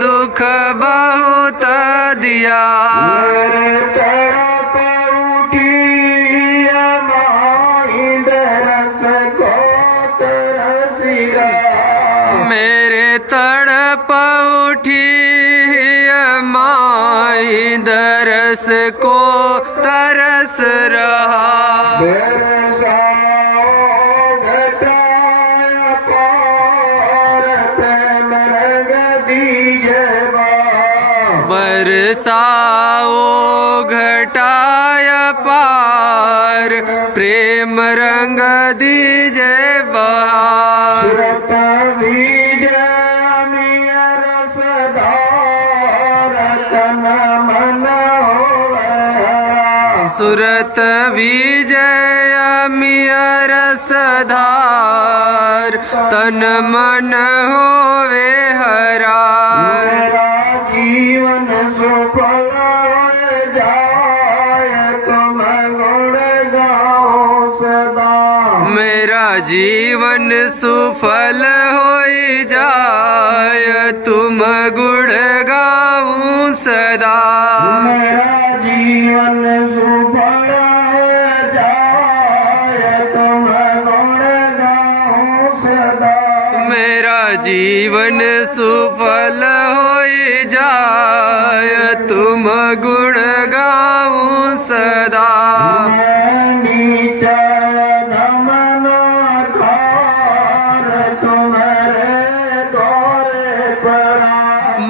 दुख बहुत दिया। मेरे तड़प उठी माई दरस को तरस रहा। बरसाओ घटाय पार प्रेम रंग दीजे बहार। सुरत विजय अमिय रसधार तन मन होवे हरा। जीवन सुफल जाय तुम गुण गाओ सदा। मेरा जीवन सुफल हो जाय तुम गुण गाऊं सदा। मेरा जीवन सुफल जाय तुम गुण गाओ सदा। मेरा जीवन सुफल हो जाय तुम गुण गाऊं सदा।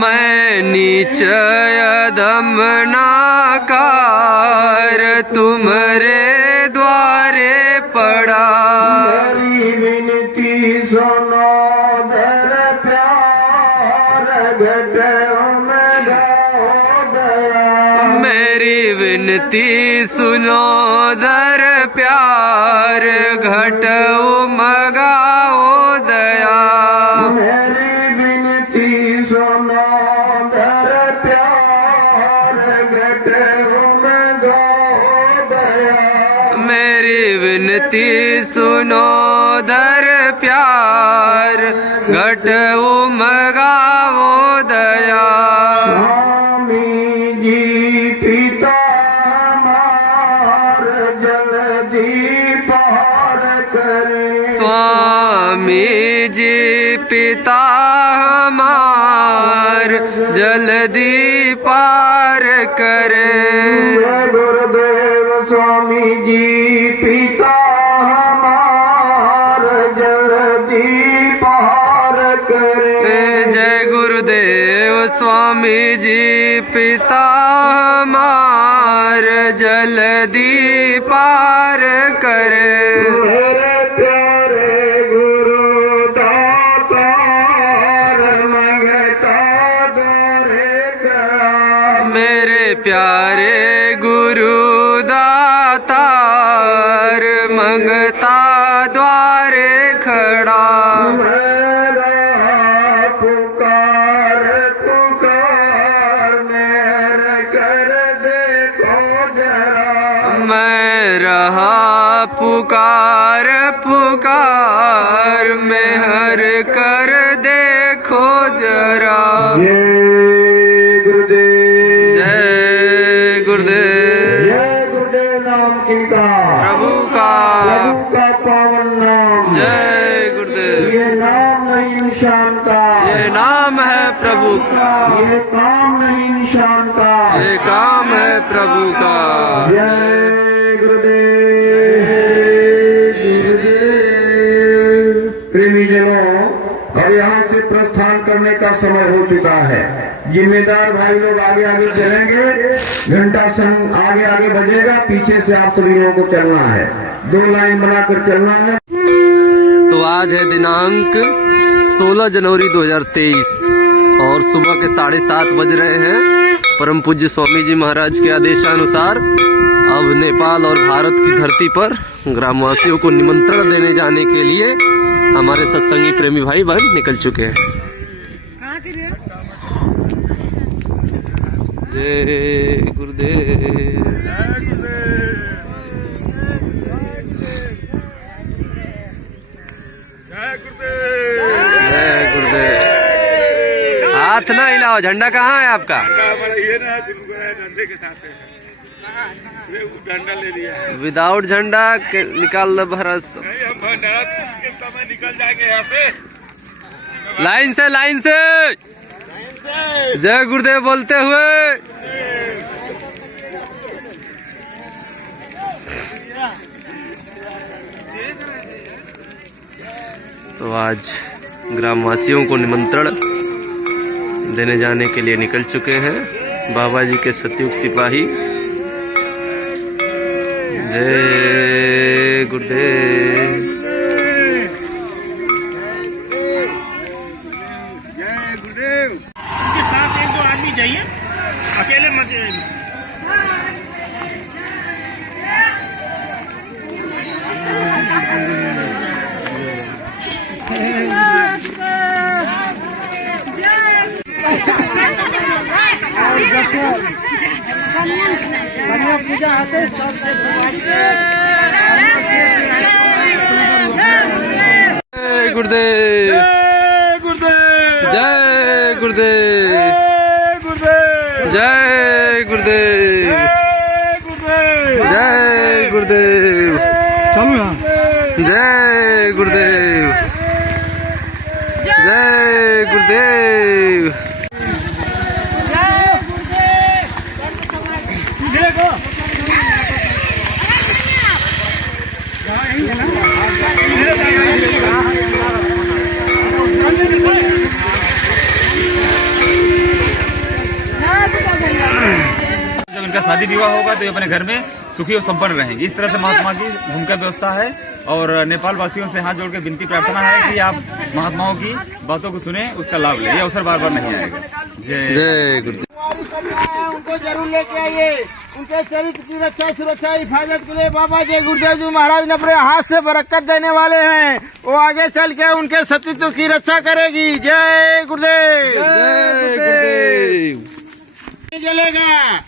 मैं नीचय अधम नाकार तुम्हारे द्वारे पड़ा। मेरी विनती सुनो दर प्यार मेरी विनती सुनो दर प्यार घट उमगाओ दया। मेरी विनती सुनो दर प्यार घट उमगाओ दया। मेरी विनती सुनो दर प्यार घट उमगाओ दया। स्वामी जी पिता हमार जल्दी पार करे। स्वामी जी पिता हमार जल्दी पार करे। स्वामी जी पिता हमार जल्दी पार करे। जय गुरुदेव स्वामी जी पिता हमार जल्दी पार करे। मेरे प्यारे गुरु दातार मंगता द्वारे खड़ा। मेरे प्यारे गुरु दातार मंगता द्वारे खड़ा। मेरा पुकार पुकार मेरे कर देखो जरा। मैं रहा पुकार पुकार मेहर कर देखो जरा। जय गुरुदेव। जय गुरुदेव। जय गुरुदेव नाम किनका? प्रभु का। प्रभु का पावन नाम। जय गुरुदेव। ये नाम नहीं निशान का। ये नाम है प्रभु का। ये काम नहीं निशान का। ये काम है प्रभु का। जय गुरुदेव। प्रेमी जनों, अब यहाँ से प्रस्थान करने का समय हो चुका है। जिम्मेदार भाई लोग आगे आगे चलेंगे। घंटा संग आगे आगे बजेगा, पीछे से आप सभी लोगों को चलना है। 2 लाइन बनाकर चलना है। तो आज है दिनांक 16 जनवरी 2023 और सुबह के 7:30 बज रहे हैं। परम पूज्य स्वामी जी महाराज के आदेशानुसार अब नेपाल और भारत की धरती पर ग्रामवासियों को निमंत्रण देने जाने के लिए हमारे सत्संगी प्रेमी भाई बहन निकल चुके हैं। जय गुरुदेव। जय गुरुदेव। हाथ ना हिलाओ। झंडा कहाँ है आपका? ये ना डंडे के साथ डंडा ले लिया। विदाउट झंडा के निकाल लो भारत। नहीं, हम निकल जाएंगे यहाँ से। लाइन से लाइन से जय गुरुदेव बोलते हुए। तो आज ग्रामवासियों को निमंत्रण देने जाने के लिए निकल चुके हैं बाबा जी के सतयुग सिपाही। जय गुरुदेव। जय गुरुदेव। उनके साथ 1-2 आदमी जाइए, अकेले मत जाइए। पूजा आते सब जय गुरुदेव। जय गुरुदेव। जय गुरुदेव। जय गुरुदेव। जय गुरुदेव। जय गुरुदेव। जब इनका शादी विवाह होगा तो ये अपने घर में सुखी और संपन्न रहेंगे। इस तरह से महात्मा की भूमिका व्यवस्था है और नेपाल वासियों से हाथ जोड़ के विनती प्रार्थना है कि आप महात्माओं की बातों को सुने, उसका लाभ लें। ये अवसर बार बार नहीं आएगा। जय गुरुदेव। उनको जरूर लेके आइए। उनके चरित्र की रक्षा सुरक्षा हिफाजत के लिए बाबा जय गुरुदेव जी महाराज ने अपने हाथ से बरकत देने वाले हैं। वो आगे चल के उनके सतीत्व की रक्षा करेगी। जय गुरुदेव। जय गुरुदेव। चलेगा।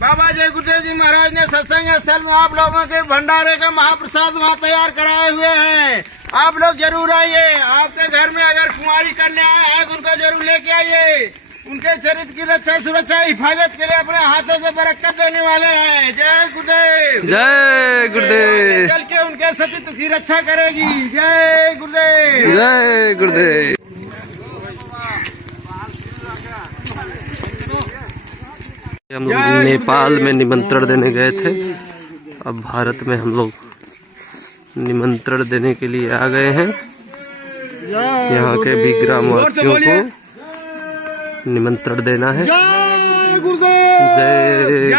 बाबा जय गुरुदेव जी महाराज ने सत्संग स्थल में आप लोगों के भंडारे का महाप्रसाद वहाँ तैयार कराए हुए हैं। आप लोग जरूर आइए। आपके घर में अगर कुंवारी कन्या है तो उनको जरूर लेके आइए। उनके चरित्र की रक्षा सुरक्षा हिफाजत के लिए अपने हाथों से बरकत देने वाले हैं। जय गुरुदेव। जय गुरुदेव। चल के उनके सतीत्व की रक्षा करेगी। जय गुरुदेव। जय गुरुदेव। हम लोग नेपाल में निमंत्रण देने गए थे अब भारत में हम लोग निमंत्रण देने के लिए आ गए हैं। यहाँ के भी ग्रामवासियों को निमंत्रण देना है। जय गुरुदेव।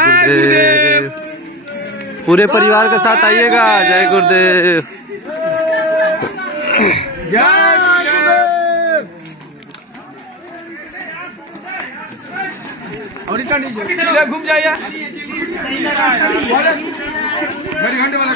पूरे परिवार के साथ आइएगा। जय गुरुदेव। जय गुरुदेव। घूम जाइए। घंटे वाला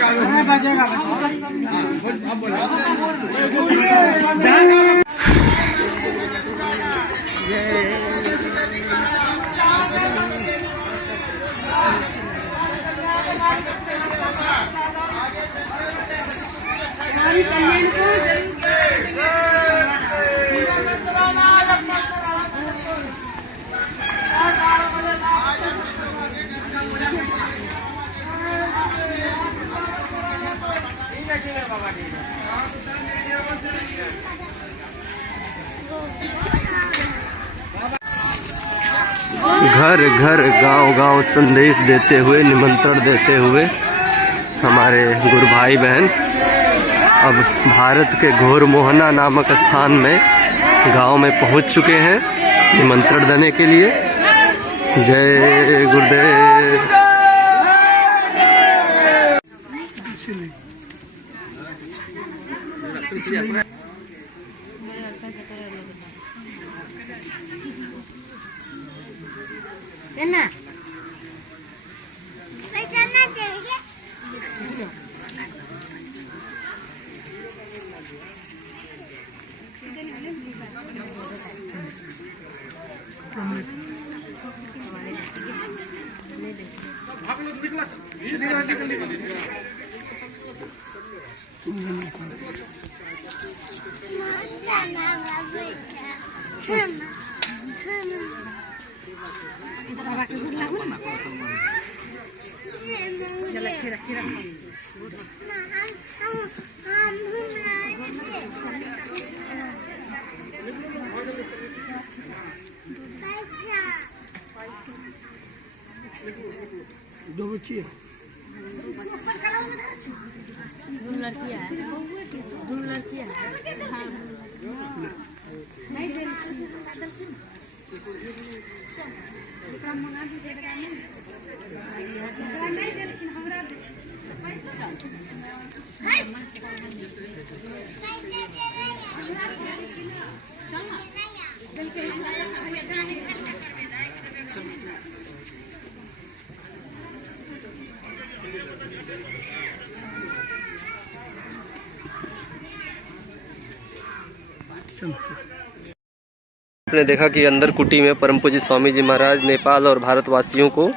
घर घर गांव गांव संदेश देते हुए, निमंत्रण देते हुए हमारे गुरु भाई बहन अब भारत के घोर मोहना नामक स्थान में गांव में पहुंच चुके हैं निमंत्रण देने के लिए। जय गुरुदेव। दो बच्ची है। दो लड़कियां है। दो लड़कियां है। आपने देखा कि अंदर कुटी में परम पूज्य स्वामी जी महाराज नेपाल और भारतवासियों को,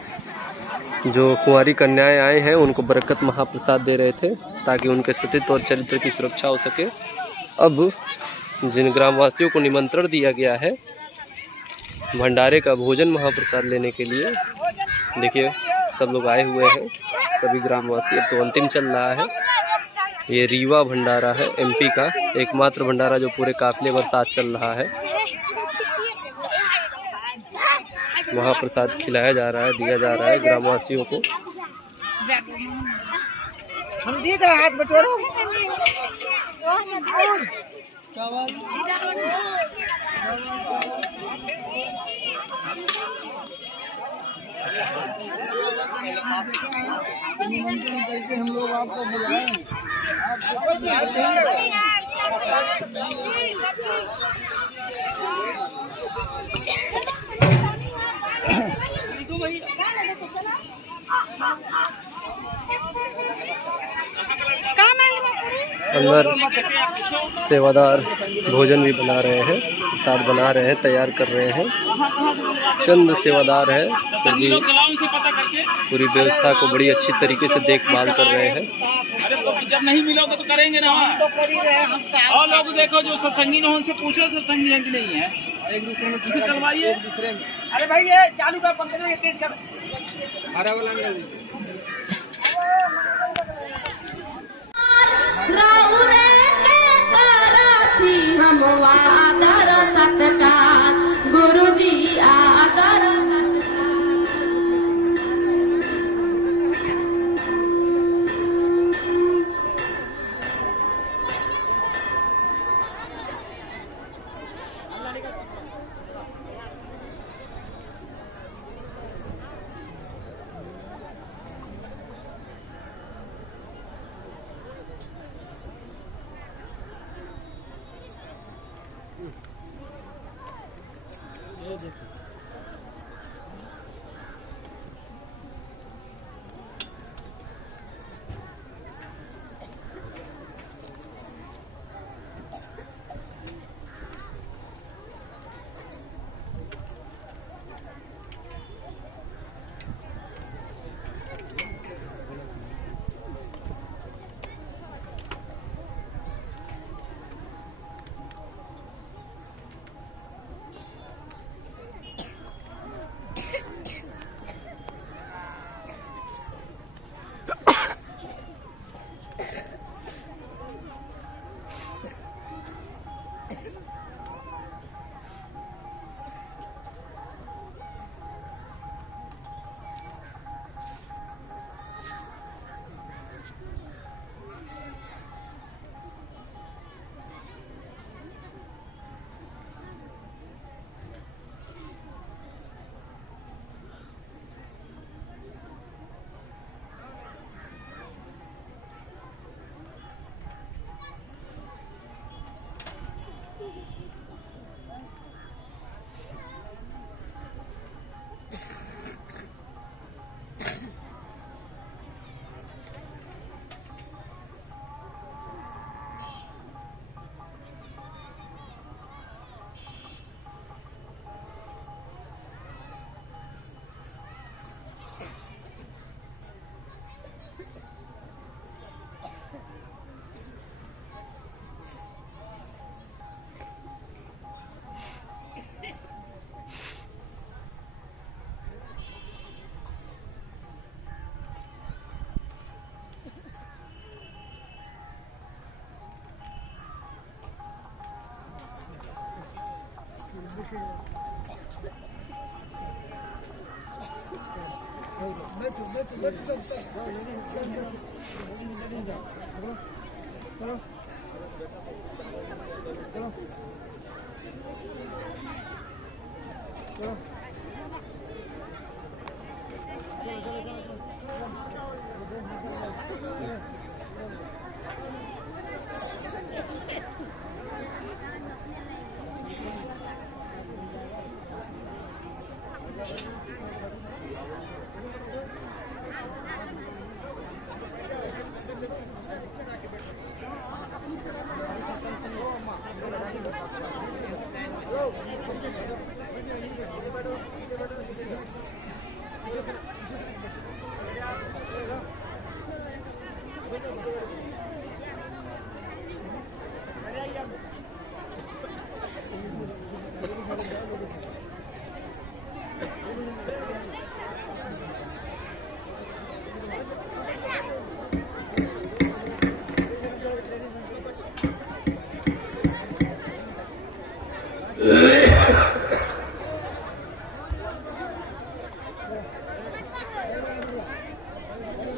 जो कुंवारी कन्याएं आए हैं, उनको बरकत महाप्रसाद दे रहे थे ताकि उनके सतीत्व और चरित्र की सुरक्षा हो सके। अब जिन ग्रामवासियों को निमंत्रण दिया गया है भंडारे का भोजन महाप्रसाद लेने के लिए, देखिए सब लोग आए हुए हैं, सभी ग्रामवासी। अब तो अंतिम चल रहा है। ये रीवा भंडारा है एमपी का एकमात्र भंडारा जो पूरे काफिले भर साथ चल रहा है। महाप्रसाद खिलाया जा रहा है, दिया जा रहा है ग्रामवासियों को। हाथ बटोरो। हम लोग आपको बुलाएं। अंदर सेवादार भोजन भी बना रहे हैं, प्रसाद बना रहे हैं, तैयार कर रहे हैं। चंद सेवादार है पूरी व्यवस्था को बड़ी अच्छी तरीके से देखभाल कर रहे हैं। अरे जब नहीं मिलोगे तो करेंगे ना। और लोग देखो जो सत्संगी न उनसे पूछो सत्संगी है कि नहीं है, एक दूसरे में पूछे चलवाइए। अरे भाई ये चालू कर, पंख में तेज कर, हरा वाला में हम आदर सत्कार गुरु जी आदर सत्कार।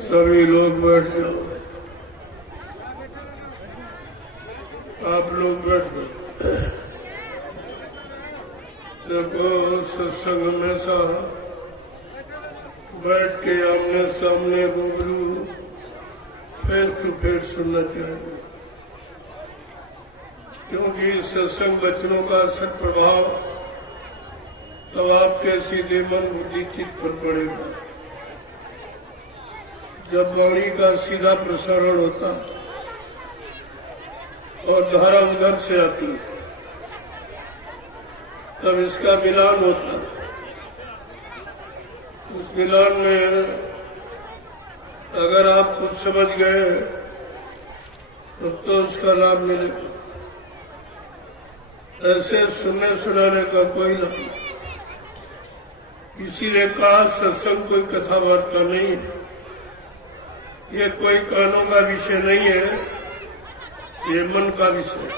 सभी लोग बैठ जाओ। आप लोग बैठ जाओ। देखो सत्संग हमेशा बैठ के आमने सामने रूबरू फेस टू फेस सुनना चाहिए, क्योंकि सत्संग वचनों का असर प्रभाव तब आपके सीधे मन बुद्धि चित्त पर पड़ेगा। जब वाणी का सीधा प्रसारण होता और धारा उधर से आती तब इसका मिलान होता। उस मिलान में अगर आप कुछ समझ गए तो उसका लाभ मिलेगा। ऐसे सुनने सुनाने का कोई लाभ नहीं। इसीलिए कहा सत्संग कोई कथा वार्ता नहीं है, ये कोई कानों का विषय नहीं है, ये मन का विषय।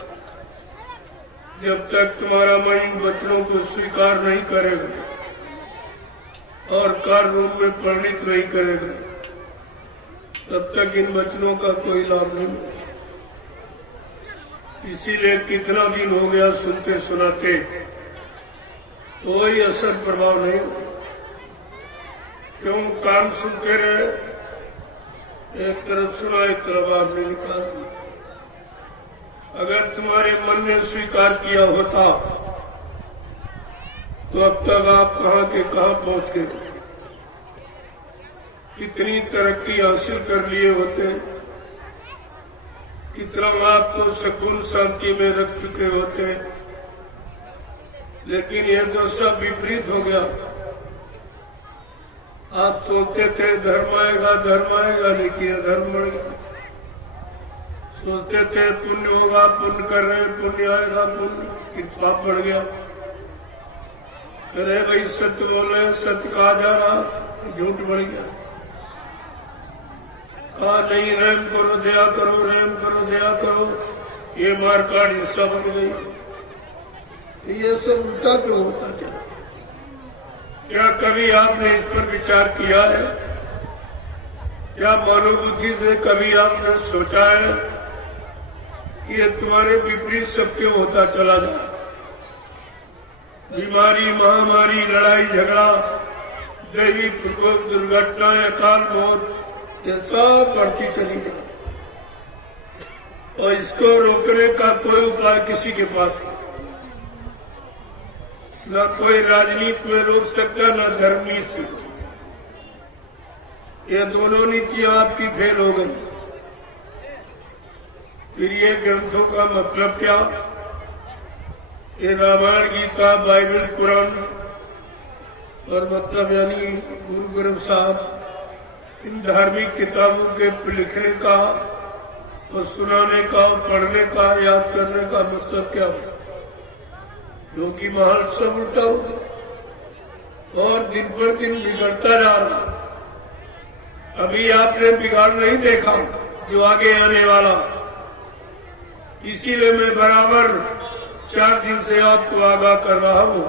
जब तक तुम्हारा मन इन वचनों को स्वीकार नहीं करेगा और कार्य रूप में परिणित नहीं करेगा तब तक इन वचनों का कोई लाभ नहीं मिलेगा। इसीलिए कितना दिन हो गया सुनते सुनाते कोई असर प्रभाव नहीं हो। क्यों? कान सुनते रहे, एक तरफ सुना एक तरफ आपने निकाल दिया। अगर तुम्हारे मन ने स्वीकार किया होता तो अब तक आप कहाँ के कहाँ पहुंच गए, कितनी तरक्की हासिल कर लिए होते, कितना आपको सुकून शांति में रख चुके होते, लेकिन ये तो सब विपरीत हो गया। आप सोचते थे धर्म आएगा, लेकिन अधर्म बढ़ गया। सोचते थे पुण्य होगा, पुण्य कर रहे हैं, पुण्य आएगा, पुण्य पाप बढ़ गया। अरे भाई सत्य बोले, सत्य कहा जा रहा, झूठ बढ़ गया। कहा नहीं रहम करो, दया करो, रहम करो, दया करो, ये मारकाट हिंसा बन गई। ये सब उल्टा क्यों होता चला? क्या कभी आपने इस पर विचार किया है? क्या मानव बुद्धि से कभी आपने सोचा है कि ये तुम्हारे विपरीत सब क्यों होता चला जा? बीमारी, महामारी, लड़ाई झगड़ा, दैवी प्रकोप, दुर्घटनाएं, अकाल मौत, ये सब बढ़ती चली जाए और इसको रोकने का कोई उपाय किसी के पास नहीं। न कोई राजनीति में रोक सकता, न धर्म नीति। ये दोनों नीतियां आपकी फेल हो गई। फिर ये ग्रंथों का मतलब क्या? ये रामायण, गीता, बाइबल, कुरान और मतलब यानी गुरु ग्रंथ साहब, इन धार्मिक किताबों के लिखने का और सुनाने का, पढ़ने का, याद करने का मतलब क्या है? क्योंकि माहौल सब उल्टा हो गया और दिन पर दिन बिगड़ता जा रहा। अभी आपने बिगाड़ नहीं देखा जो आगे आने वाला, इसीलिए मैं बराबर 4 दिन से आपको आगाह कर रहा हूँ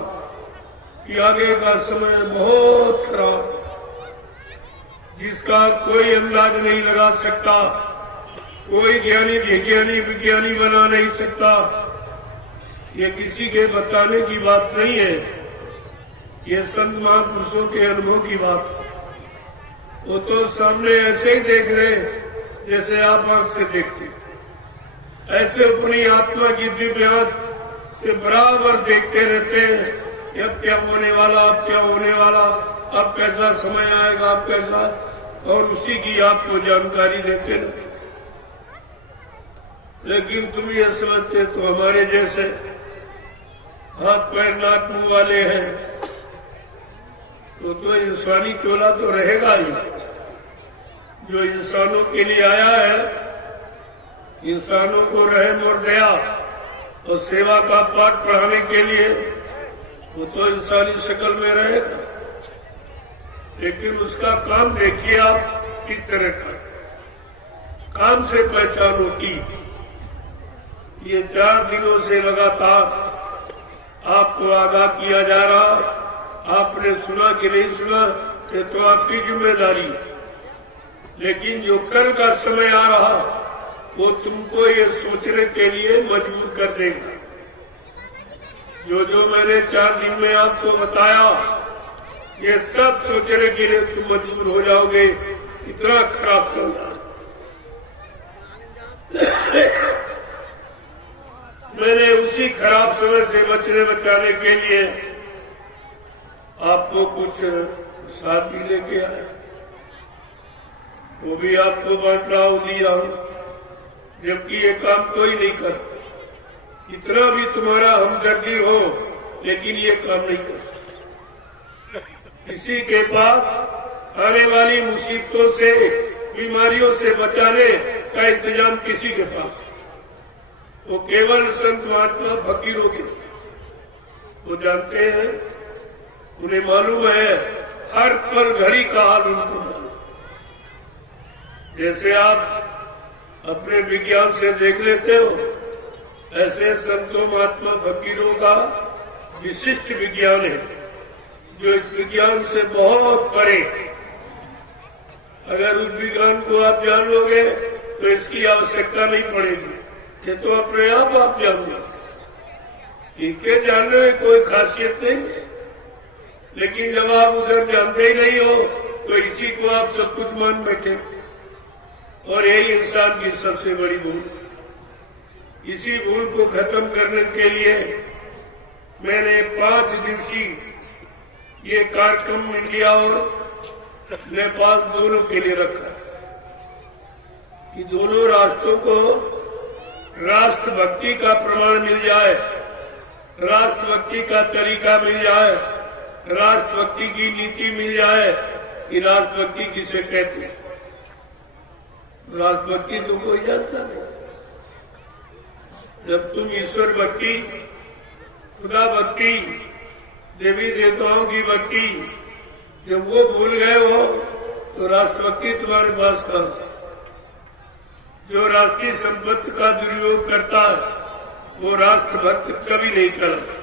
कि आगे का समय बहुत खराब, जिसका कोई अंदाज नहीं लगा सकता, कोई ज्ञानी विज्ञानी बना नहीं सकता। ये किसी के बताने की बात नहीं है, ये संत महापुरुषों के अनुभव की बात है। वो तो सामने ऐसे ही देख रहे जैसे आप आंख से देखते, ऐसे अपनी आत्मा की दिव्य आंख से बराबर देखते रहते हैं। अब क्या होने वाला, अब क्या होने वाला, अब कैसा समय आएगा, अब कैसा, और उसी की आपको जानकारी देते रहते। लेकिन तुम ये समझते तो हमारे जैसे हाथ पैर नाक मुंह वाले हैं, तो इंसानी चोला तो रहेगा ही। जो इंसानों के लिए आया है, इंसानों को रहम और दया और सेवा का पाठ पढ़ाने के लिए, वो तो इंसानी शक्ल में रहेगा। लेकिन उसका काम देखिए आप किस तरह का काम से पहचान होती। ये 4 दिनों से लगातार आपको आगाह किया जा रहा, आपने सुना कि नहीं सुना, ये तो आपकी जिम्मेदारी है। लेकिन जो कल का समय आ रहा, वो तुमको ये सोचने के लिए मजबूर कर देगा। जो मैंने 4 दिन में आपको बताया, ये सब सोचने के लिए तुम मजबूर हो जाओगे। इतना खराब समय मैंने उसी खराब समय से बचाने के लिए आपको कुछ साथ भी लेके आया, वो भी आपको बांट रहा हूं, दी रहा हूं, जबकि ये काम कोई नहीं कर। कितना भी तुम्हारा हमदर्दी हो, लेकिन ये काम नहीं कर सकता। किसी के पास आने वाली मुसीबतों से, बीमारियों से बचाने का इंतजाम किसी के पास, वो केवल संत महात्मा फकीरों के। वो जानते हैं, उन्हें मालूम है हर पल घड़ी का हाल उनको मालूम। जैसे आप अपने विज्ञान से देख लेते हो, ऐसे संतों महात्मा फकीरों का विशिष्ट विज्ञान है, जो इस विज्ञान से बहुत परे। अगर उस विज्ञान को आप जान लोगे तो इसकी आवश्यकता नहीं पड़ेगी, ये तो अपने आप जान लोगे। इनके जानने में कोई खासियत नहीं है। लेकिन जब आप उधर जानते ही नहीं हो, तो इसी को आप सब कुछ मान बैठे, और यही इंसान की सबसे बड़ी भूल है। इसी भूल को खत्म करने के लिए मैंने 5 दिवसीय ये कार्यक्रम इंडिया और नेपाल दोनों के लिए रखा है कि दोनों राष्ट्रों को राष्ट्रभक्ति का प्रमाण मिल जाए, राष्ट्रभक्ति का तरीका मिल जाए, राष्ट्रभक्ति की नीति मिल जाए कि राष्ट्रभक्ति किसे कहते हैं। राष्ट्रभक्ति तो कोई जानता नहीं। जब तुम ईश्वर भक्ति, खुदा भक्ति, देवी देवताओं की भक्ति जब वो भूल गए हो तो राष्ट्रभक्ति तुम्हारे पास कहां से। जो राष्ट्रीय संपत्ति का दुरुपयोग करता है वो राष्ट्रभक्त कभी नहीं करता।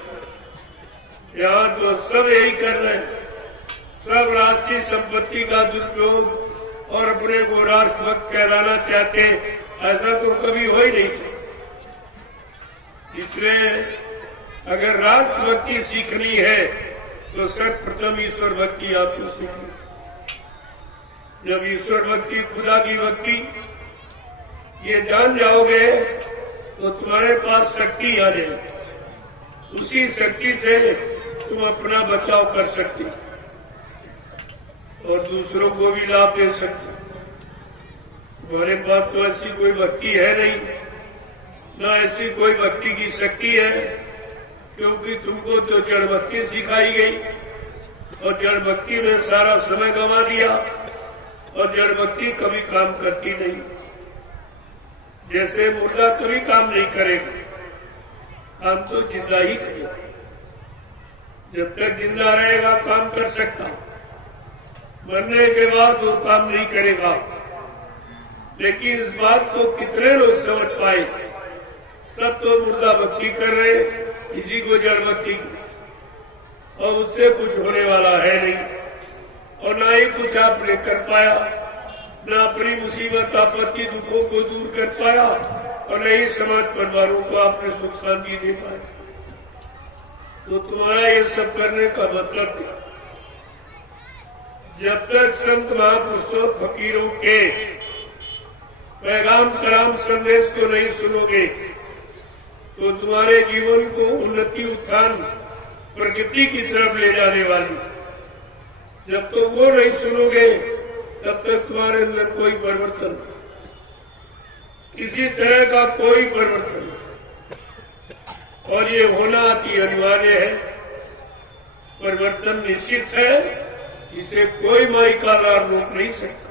यहाँ तो सब यही कर रहे हैं, सब राष्ट्रीय संपत्ति का दुरुपयोग और अपने को राष्ट्रभक्त कहलाना चाहते हैं। ऐसा तो कभी हो ही नहीं सकता। इसलिए अगर राष्ट्रभक्ति सीखनी है तो सर्वप्रथम ईश्वर भक्ति आपको सीखनी। जब ईश्वर भक्ति, खुदा की भक्ति ये जान जाओगे तो तुम्हारे पास शक्ति आ जाएगी। उसी शक्ति से तुम अपना बचाव कर सकते और दूसरों को भी लाभ दे सकते। तुम्हारे पास तो ऐसी कोई भक्ति है नहीं, ना ऐसी कोई भक्ति की शक्ति है, क्योंकि तुमको तो जड़ भक्ति सिखाई गई और जड़ भक्ति में सारा समय गंवा दिया और जड़ भक्ति कभी काम करती नहीं। जैसे मुर्दा कभी काम नहीं करेगा, काम तो जिंदा ही करेगा। जब तक जिंदा रहेगा काम कर सकता, मरने के बाद वो काम नहीं करेगा। लेकिन इस बात को कितने लोग समझ पाए? सब तो मुर्दा भक्ति कर रहे, इसी को जड़ भक्ति और उससे कुछ होने वाला है नहीं और ना ही कुछ आपने कर पाया, न अपनी मुसीबत आपत्ति दुखों को दूर कर पाया और न ही समाज परिवारों को आपने सुख शांति दे पाया। तो तुम्हारा ये सब करने का मतलब क्या? जब तक संत महापुरुषों फकीरों के पैगाम कलाम संदेश को नहीं सुनोगे तो तुम्हारे जीवन को उन्नति, उत्थान, प्रगति की तरफ ले जाने वाली। जब तो वो नहीं सुनोगे तब तक तुम्हारे अंदर कोई परिवर्तन, किसी तरह का कोई परिवर्तन, और ये होना अति अनिवार्य है। परिवर्तन निश्चित है, इसे कोई माई का लाभ रोक नहीं सकता।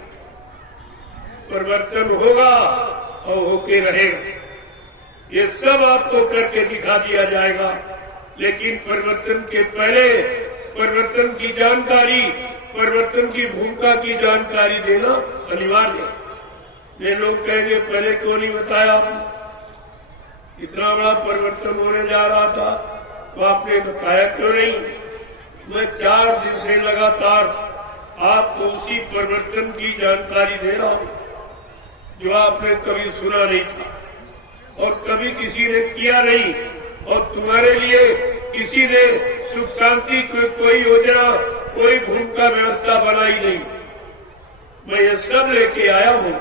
परिवर्तन होगा और होके रहेगा। ये सब आपको करके दिखा दिया जाएगा, लेकिन परिवर्तन के पहले परिवर्तन की जानकारी, परिवर्तन की भूमिका की जानकारी देना अनिवार्य है। ये लोग कहेंगे पहले क्यों नहीं बताया? इतना बड़ा परिवर्तन होने जा रहा था तो आपने बताया क्यों नहीं? मैं 4 दिन से लगातार आपको उसी परिवर्तन की जानकारी दे रहा हूं जो आपने कभी सुना नहीं था और कभी किसी ने किया नहीं, और तुम्हारे लिए किसी ने सुख शांति कोई योजना, कोई भूमिका व्यवस्था बनाई नहीं। मैं ये सब लेके आया हूं,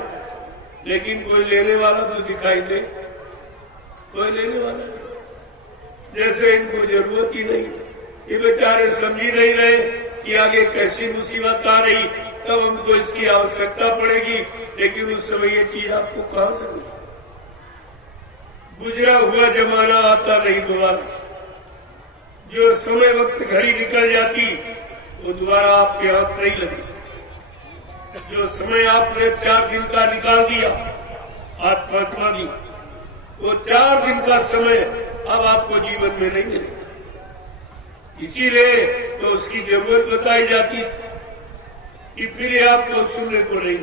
लेकिन कोई लेने वाला तो दिखाई दे, कोई लेने वाला नहीं। जैसे इनको जरूरत ही नहीं, ये बेचारे समझ ही नहीं रहे कि आगे कैसी मुसीबत आ रही, तब हमको इसकी आवश्यकता पड़ेगी। लेकिन उस समय ये चीज आपको कहां से मिली? गुजरा हुआ जमाना आता नहीं दोबारा। जो समय वक्त घड़ी निकल जाती वो दोबारा आपके हाथ नहीं लगी। जो समय आपने 4 दिन का निकाल दिया आत्मा की, वो 4 दिन का समय अब आपको जीवन में नहीं मिलेगा। इसीलिए तो उसकी जरूरत बताई जाती थी कि फिर ये आपको सुनने को नहीं।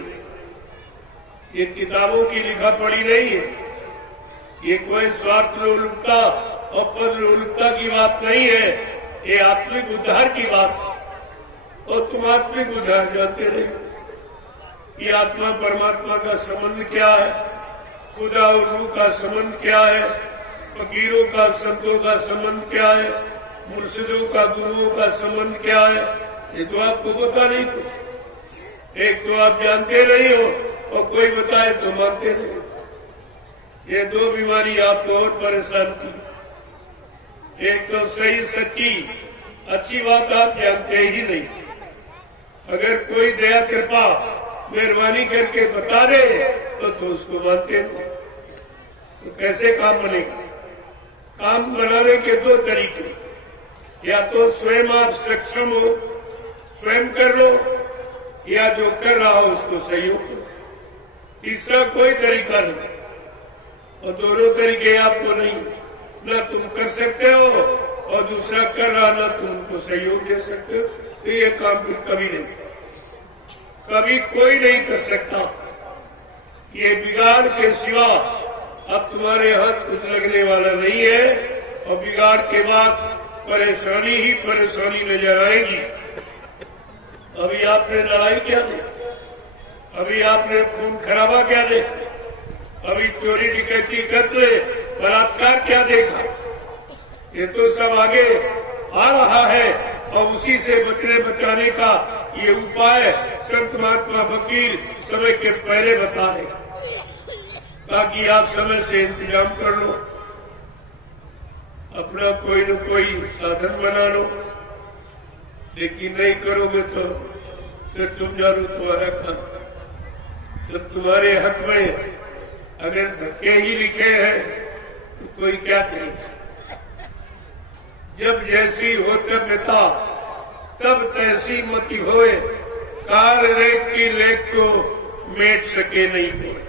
ये किताबों की लिखा पढ़ी नहीं है, ये कोई स्वार्थ लोलुपता और पद लोलुपता की बात नहीं है, ये आत्मिक उद्धार की बात है। और तुम आत्मिक उद्धार जानते नहीं। ये आत्मा परमात्मा का संबंध क्या है, खुदा और रूह का संबंध क्या है, फकीरों का, संतों का संबंध क्या है, मुर्शिदों का, गुरुओं का संबंध क्या है, ये तो आपको पता नहीं कुछ। एक तो आप जानते नहीं हो और कोई बताए तो मानते नहीं। ये 2 बीमारी आपको और परेशान की। एक तो सही सच्ची अच्छी बात आप जानते ही नहीं। अगर कोई दया कृपा मेहरबानी करके बता दे तो उसको मानते नहीं। तो कैसे काम बनेगा? काम बनाने के दो तरीके, या तो स्वयं आप सक्षम हो, स्वयं कर लो, या जो कर रहा हो उसको सहयोग करो। तीसरा कोई तरीका नहीं। और दोनों तरीके आपको नहीं, न तुम कर सकते हो और दूसरा कर रहा न तुम उनको सहयोग दे सकते हो। तो ये काम फिर कभी नहीं, कभी कोई नहीं कर सकता। ये बिगाड़ के सिवा अब तुम्हारे हाथ कुछ लगने वाला नहीं है। और बिगाड़ के बाद परेशानी ही परेशानी नजर आएगी। अभी आपने लड़ाई क्या देखी? अभी आपने खून खराबा क्या देखा? अभी चोरी डकैती कत्ल बलात्कार क्या देखा? ये तो सब आगे आ रहा है। और उसी से बचने बचाने का ये उपाय संत महात्मा फकीर समय के पहले बता रहे, ताकि आप समय से इंतजाम कर लो, अपना कोई न कोई साधन बना लो। लेकिन नहीं करोगे तो फिर तुम जानो तुम्हारा काम। जब तुम्हारे हक में अगर धक्के ही लिखे हैं तो कोई क्या करेगा? जब जैसी हो तब तब तैसी मति होए, काल रेख की लेख को मेट सके नहीं कोई।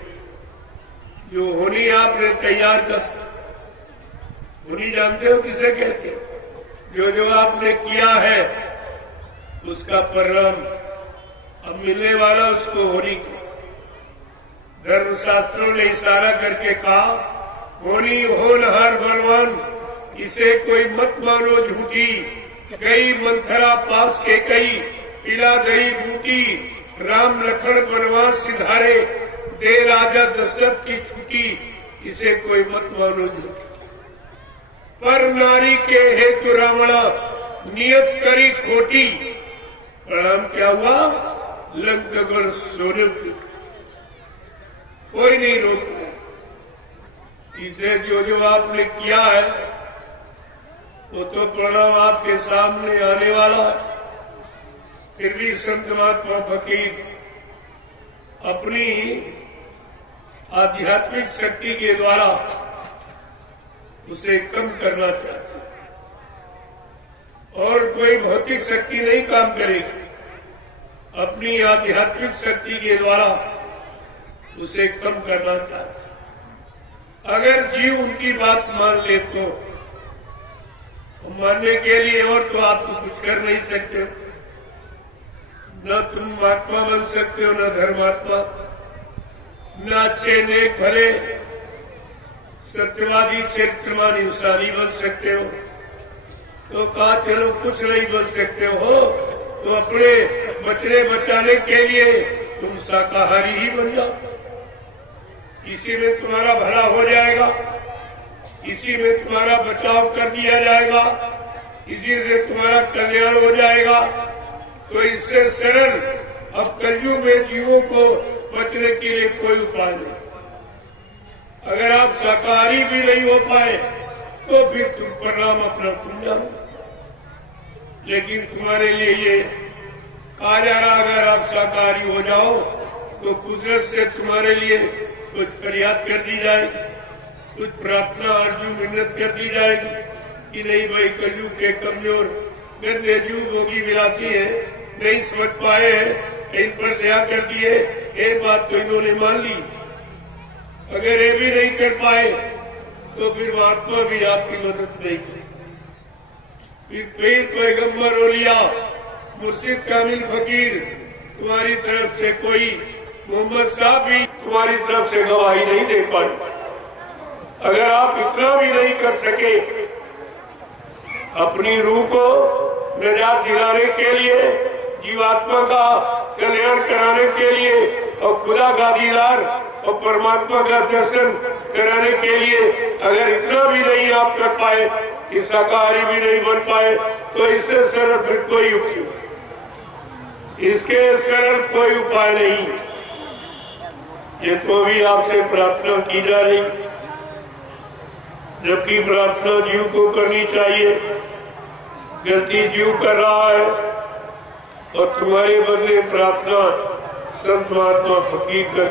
जो होनी आपने तैयार कर, होनी जानते हो किसे कहते? जो आपने किया है उसका परिणाम अब मिलने वाला उसको होनी कहते। धर्मशास्त्रों ने इशारा करके कहा, होनी होनहार बलवान, इसे कोई मत मानो झूठी। गई मंथरा पास के कई, पिला दही बूटी। राम लखन वनवास सिधारे, दे राजा दशरथ की छुट्टी। इसे कोई मत मानो झूठी। पर नारी के हेतु रावणा, नियत करी खोटी। परिणाम क्या हुआ? लंकगढ़ सोने की। कोई नहीं रोक पाया। इसे जो आपने किया है वो तो परिणाम आपके सामने आने वाला है। फिर भी संत महात्मा फकीर अपनी आध्यात्मिक शक्ति के द्वारा उसे कम करना चाहते, और कोई भौतिक शक्ति नहीं काम करेगी। अपनी आध्यात्मिक शक्ति के द्वारा उसे कम करना चाहते। अगर जीव उनकी बात मान ले तो मानने के लिए और तो आप तो कुछ कर नहीं सकते। न तुम महात्मा बन सकते हो, न धर्मात्मा, न अच्छे नेक भले सत्यवादी चरित्रमान इंसानी बन सकते हो। तो कहा चलो कुछ नहीं बन सकते हो तो अपने बचने बचाने के लिए तुम शाकाहारी ही बन जाओ। इसी में तुम्हारा भला हो जाएगा, इसी में तुम्हारा बचाव कर दिया जाएगा, इसी से तुम्हारा कल्याण हो जाएगा। तो इससे सरल अब कलयुग में जीवों को बचने के लिए कोई उपाय नहीं। अगर आप शाकाहारी भी नहीं हो पाए तो फिर तुम परिणाम अपना तुम जानो। लेकिन तुम्हारे लिए ये कहा जा रहा, अगर आप शाकाहारी हो जाओ तो कुदरत से तुम्हारे लिए कुछ फरियाद कर दी जाएगी, कुछ प्रार्थना अर्जुन मिन्नत कर दी जाएगी कि नहीं भाई कलयुग के कमजोर गंदे जीव भोगी विलासी है, नहीं समझ पाए हैं, इन पर दया कर दिए। एक बात तो इन्होंने मान ली। अगर ये भी नहीं कर पाए तो फिर महात्मा भी आपकी मदद नहीं करेगी। फिर पीर पैगम्बर औलिया मुर्शिद कामिल फकीर तुम्हारी तरफ से कोई, मोहम्मद साहब भी तुम्हारी तरफ से गवाही नहीं दे पाए। अगर आप इतना भी नहीं कर सके अपनी रूह को निजात दिलाने के लिए, जीवात्मा का कल्याण कराने के लिए और खुदा का दीदार और परमात्मा का दर्शन कराने के लिए, अगर इतना भी नहीं आप कर पाए, इस शाकाहारी भी नहीं बन पाए, तो इससे सरल फिर कोई उपाय, इसके सरल कोई उपाय नहीं। ये तो भी आपसे प्रार्थना की जा रही, जबकि प्रार्थना जीव को करनी चाहिए। गलती जीव कर रहा है और तुम्हारे बदले प्रार्थना संत महात्मा फकीर कर।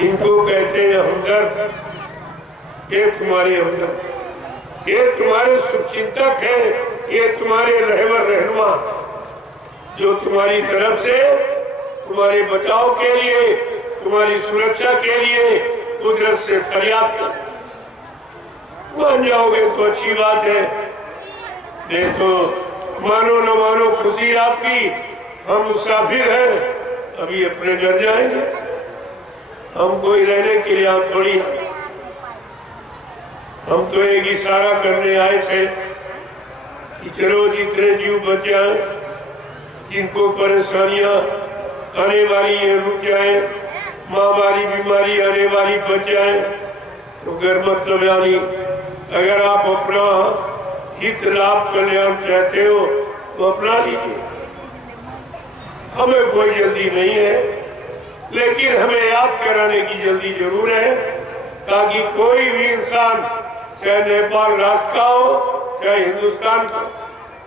इनको कहते हैं हमदर्द। ये तुम्हारे हमदर्द, ये तुम्हारे शुभचिंतक है, ये तुम्हारे रहबर रहनुमा, जो तुम्हारी तरफ से तुम्हारे बचाव के लिए, तुम्हारी सुरक्षा के लिए कुदरत से फरियाद कर। मान जाओगे तो अच्छी बात है, नहीं तो मानो न मानो खुशी आपकी। हम मुसाफिर हैं, अभी अपने घर जाएंगे। हम कोई रहने के लिए आप थोड़ी, हम तो एक इशारा करने आए थे कि चलो जितने जीव बच जाए, जिनको परेशानियां आने वाली है रुक जाए, महामारी बीमारी आने वाली बच जाए, तो घर मतलब यानी अगर आप अपना हित लाभ कल्याण चाहते हो तो अपना लीजिए। हमें कोई जल्दी नहीं है, लेकिन हमें याद कराने की जल्दी जरूर है, ताकि कोई भी इंसान, चाहे नेपाल राष्ट्र का हो चाहे हिंदुस्तान का,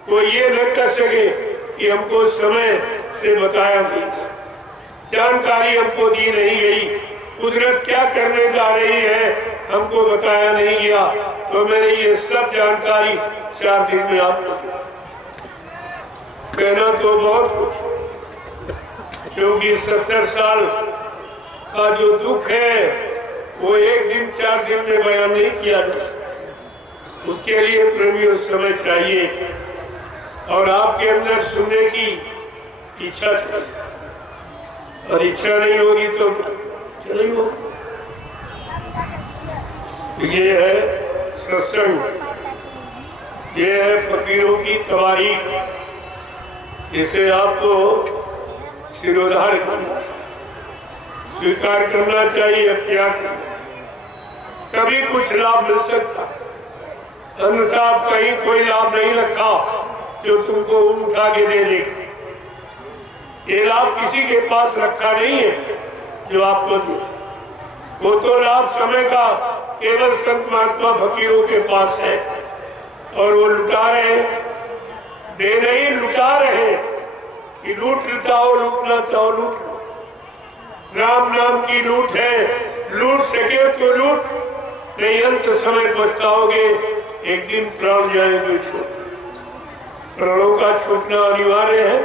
कोई ये न कर सके कि हमको समय से बताया नहीं, जानकारी हमको दी नहीं गई, कुदरत क्या करने जा रही है हमको बताया नहीं गया। तो मैंने ये सब जानकारी 4 दिन में आपको दी। कहना तो बहुत कुछ, क्योंकि 70 साल का जो दुख है वो 1 दिन 4 दिन में बयान नहीं किया जा सकता। उसके लिए प्रेमियों समय चाहिए और आपके अंदर सुनने की इच्छा चाहिए, और इच्छा नहीं होगी तो नहीं होगी। ये है सत्संग, ये है फकीरों की तवारीख, इसे आपको सिरोधार करना, स्वीकार करना चाहिए, त्याग करना। कभी कुछ लाभ मिल सकता, अन्यथा आप कहीं कोई लाभ नहीं रखा जो तुमको उठा के दे दे। ये लाभ किसी के पास रखा नहीं है जो आपको दे, वो तो लाभ समय का केवल संत महात्मा फकीरों के पास है, और वो लुटा रहे हैं, दे नहीं लुटा रहे हैं कि लूट चाहो लूटना चाहो लूट लो। राम नाम की लूट है, लूट सके तो लूट, नहीं अंत समय पछताओगे, एक दिन प्राण जाएंगे छूट। प्राणों का छूटना अनिवार्य है,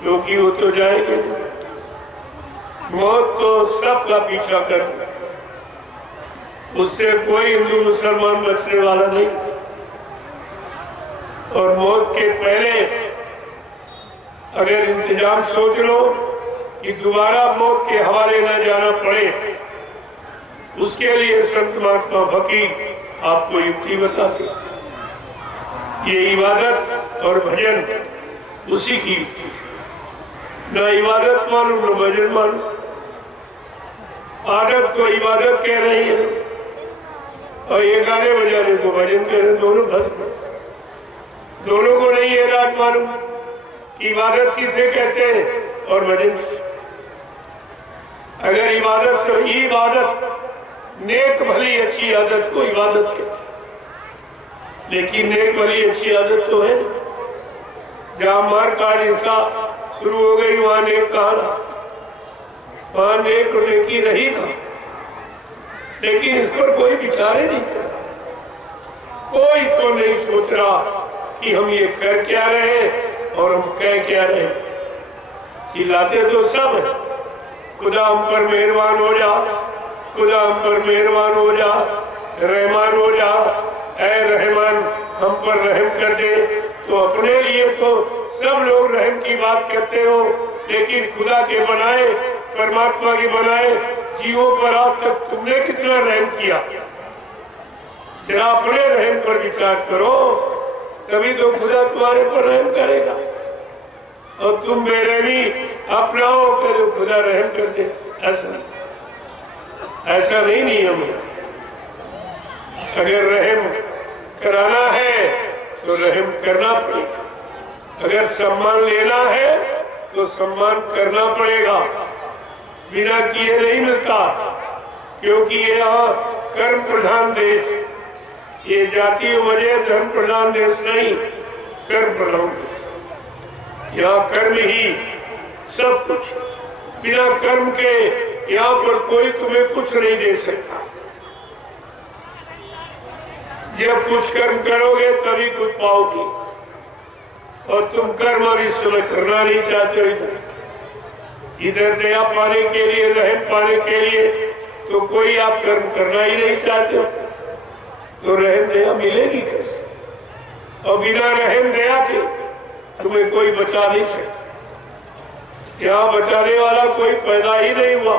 क्योंकि वो तो जाएंगे। मौत तो सबका पीछा कर, उससे कोई हिंदू मुसलमान बचने वाला नहीं। और मौत के पहले अगर इंतजाम सोच लो कि दोबारा मौत के हवाले न जाना पड़े, उसके लिए संत महात्मा फकीर आपको युक्ति बताते। ये इबादत और भजन उसी की युक्ति, न इबादत मानू न भजन मानू। आदत को इबादत कह रही है और ये गाने बजाने को भजन कह रहे, दोनों भस्म, दोनों को नहीं है राज मालूम कि इबादत किसे कहते हैं और भजन। अगर इबादत सही इबादत, नेक भली अच्छी आदत को इबादत कहते हैं, लेकिन नेक भली अच्छी आदत तो है जहाँ मार काट हिंसा शुरू हो गई, वहां नेक कहा रहा, वहां नेक नेकी रही ना। लेकिन इस पर कोई विचार ही नहीं कर रहा, कोई तो नहीं सोच रहा कि हम ये कर क्या रहे और हम कह क्या रहे। चिल्लाते तो सब है, खुदा हम पर मेहरबान हो जा, खुदा हम पर मेहरबान हो जा, रहमान हो जा, ऐ रहमान हम पर रहम कर दे। तो अपने लिए तो सब लोग रहम की बात करते हो, लेकिन खुदा के बनाए, परमात्मा के बनाए जीवों पर आज तक तुमने कितना रहम किया? जरा अपने रहम पर विचार करो, तभी तो खुदा तुम्हारे पर रहम करेगा। और तुम बेरहमी अपनाओ तो खुदा रहम कर दे, ऐसा नहीं नियम है। अगर रहम कराना है तो रहम करना पड़ेगा, अगर सम्मान लेना है तो सम्मान करना पड़ेगा, बिना किए नहीं मिलता। क्योंकि ये यहाँ कर्म प्रधान देश, ये जाति वजह धर्म प्रधान देश नहीं, कर्म प्रधान देश। यहाँ कर्म ही सब कुछ, बिना कर्म के यहाँ पर कोई तुम्हें कुछ नहीं दे सकता। जब कुछ कर्म करोगे तभी कुछ पाओगे, और तुम कर्म अभी समय करना नहीं चाहते। इधर दया पाने के लिए, रहम पाने के लिए तो कोई आप कर्म करना ही नहीं चाहते हो, तो रहम दया मिलेगी कैसे? और बिना रहम दया के तुम्हें कोई बचा नहीं सकता। यहाँ बचाने वाला कोई पैदा ही नहीं हुआ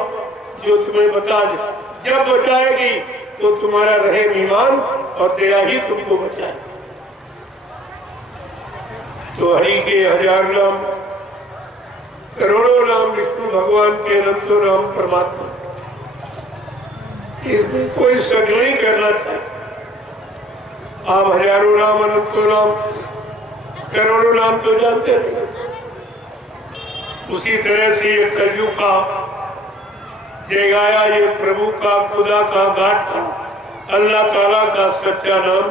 जो तुम्हें बचा दे। जब बचाएगी तो तुम्हारा रहम ईमान और दया ही तुमको बचाएगी। तो हरि के 1000 नाम, करोड़ों नाम विष्णु भगवान के, अनंतों नाम परमात्मा, इसमें कोई शक नहीं करना चाहिए। आप हजारों नाम, अनंतों नाम, करोड़ों नाम तो जानते नहीं। उसी तरह से ये कलयुग का जय गाया, ये प्रभु का, खुदा का, घाट का, अल्लाह ताला का सच्चा नाम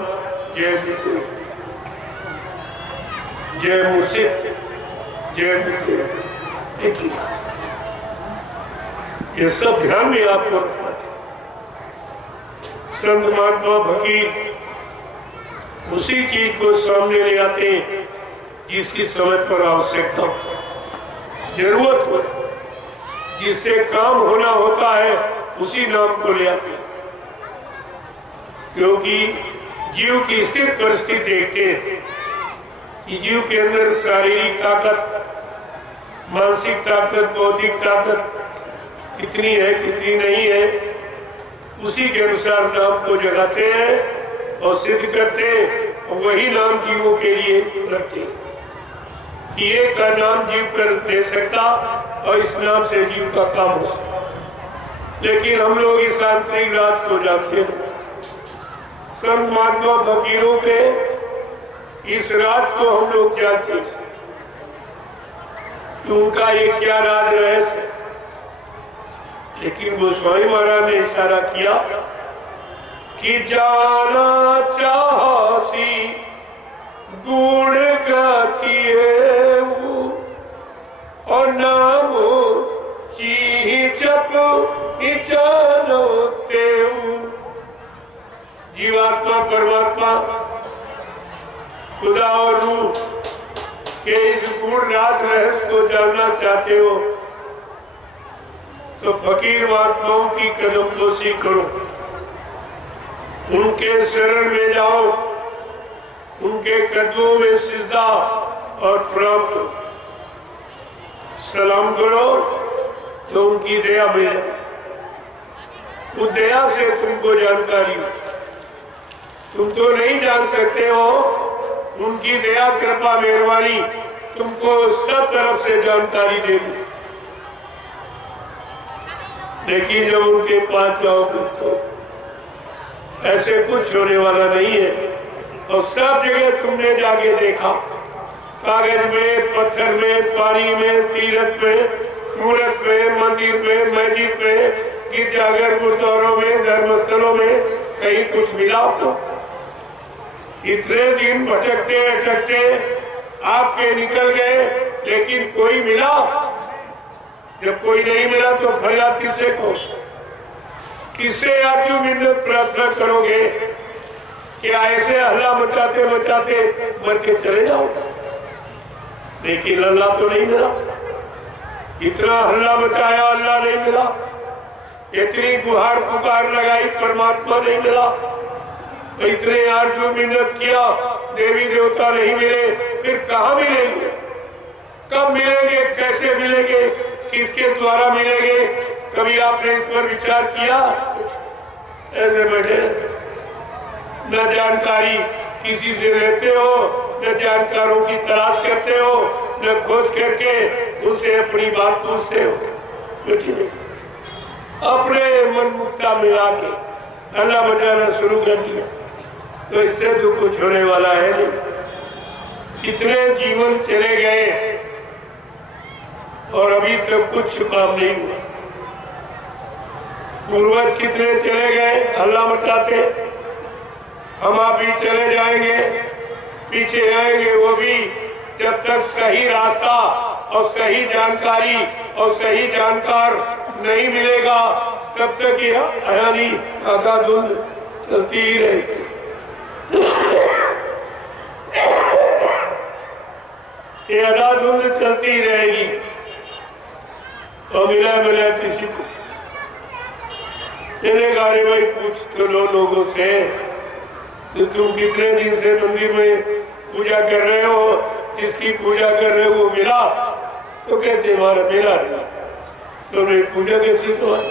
जय मृत्यु, जय मुर्शिद, जय मृत्यु। देखिए ये सब ध्यान में आपको रखना चाहिए। संत महात्मा फकीर उसी चीज को सामने ले आते हैं जिसकी समय पर आवश्यकता हो, जरूरत हो, जिससे काम होना होता है, उसी नाम को ले आते हैं। क्योंकि जीव की स्थिति परिस्थिति देखते हैं कि जीव के अंदर शारीरिक ताकत, मानसिक ताकत, बौद्धिक ताकत कितनी है, कितनी नहीं है, उसी के अनुसार नाम को जगाते हैं और सिद्ध करते हैं, और वही नाम जीवों के लिए रखते हैं कि ये का नाम जीव कर दे सकता और इस नाम से जीव का काम हो सकता। लेकिन हम लोग इस आंतरिक राज को जानते हैं। संत महात्मा फकीरों के इस राज को हम लोग जानते हैं कि उनका ये क्या राज रहस्य। लेकिन गोस्वामी महाराज ने इशारा किया कि जाना चाहसी गुण गाती और नाम ची जप जानो जीवात्मा परमात्मा खुदा और रूह के इस गुण राज रहस्य को जानना चाहते हो तो फकीर महात्माओं की कदमपोशी करो, उनके शरण में जाओ, उनके कदमों में सिजदा और प्रणाम करो, सलाम करो तो उनकी दया मिल जाए। उस दया से तुमको जानकारी हो, तुम तो नहीं जान सकते हो, उनकी दया कृपा मेहरबानी तुमको सब तरफ से जानकारी देगी। लेकिन जब उनके पास जाओगे तो ऐसे कुछ होने वाला नहीं है। और सब जगह तुमने जाके देखा, कागज में, पत्थर में, पानी में, तीर्थ में, मूर्त में, मंदिर में, मस्जिद में, गिरजाघर, गुरुद्वारों में, धर्मस्थलों में कहीं कुछ मिला आपको? इतने दिन भटकते अटकते आपके निकल गए, लेकिन कोई मिला? जब कोई नहीं मिला तो फरियाद किससे को, किससे आजू मिन्नत प्रार्थना करोगे? क्या ऐसे हल्ला मचाते मचाते मर के चले जाओगे? लेकिन अल्लाह तो नहीं मिला। इतना हल्ला मचाया, अल्लाह नहीं मिला। इतनी गुहार पुकार लगाई, परमात्मा नहीं मिला। इतने आरजू मिन्नत किया, देवी देवता नहीं मिले। फिर कहाँ मिलेंगे? कब मिलेंगे? कैसे मिलेंगे? किसके द्वारा मिलेंगे? कभी आपने इस पर विचार किया? ऐसे बैठे न जानकारी किसी से लेते हो, न जानकारों की तलाश करते हो, न खोज करके उनसे अपनी बात पूछते हो। कुछ नहीं, अपने मन मुक्ता में आके अल्लाह बजाना शुरू कर दिया। तो इससे तो कुछ होने वाला है नहीं। कितने जीवन चले गए और अभी तक कुछ काम नहीं हुआ। पूर्वज कितने चले गए हल्ला मचाते, हम अभी चले जाएंगे, पीछे आएंगे वो भी जब तक सही रास्ता और सही जानकारी और सही जानकार नहीं मिलेगा तब तक ये यानी अंधाधुंध चलती ही रहेगी। ये अंधाधुंध चलती ही रहेगी। और मिला किसी को मेरे गारे भाई पूछ तो लो लोगों से, तो तुम कितने दिन से मंदिर में पूजा कर रहे हो, जिसकी पूजा कर रहे हो वो मिला, तो कहते हमारा मिला नहीं। तो मेरी पूजा कैसी तो है?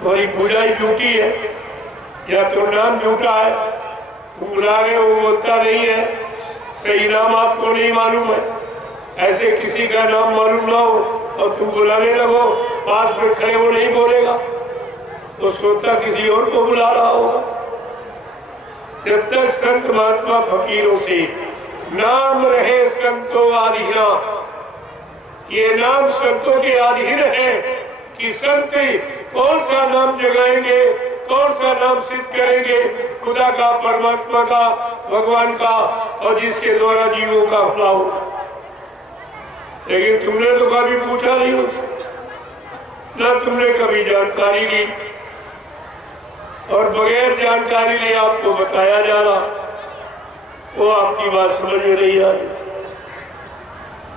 तुम्हारी पूजा ही झूठी है या तो नाम झूठा है, तुम बुला रहे हो वो बोलता नहीं है, सही नाम आपको नहीं मालूम है। ऐसे किसी का नाम मालूम ना हो और तुम बुलाने लगो, पास में खड़े वो नहीं बोलेगा तो सोता किसी और को बुला रहा होगा। जब तक संत महात्मा फकीरों से नाम रहे संतों आधीना, ये नाम संतों के अधीन है कि संत कौन सा नाम जगाएंगे, कौन सा नाम सिद्ध करेंगे, खुदा का, परमात्मा का, भगवान का, और जिसके द्वारा जीवों का भला होगा। लेकिन तुमने तो कभी पूछा नहीं उससे, ना तुमने कभी जानकारी ली, और बगैर जानकारी लिए आपको बताया जा रहा, वो आपकी बात समझ में नहीं आई,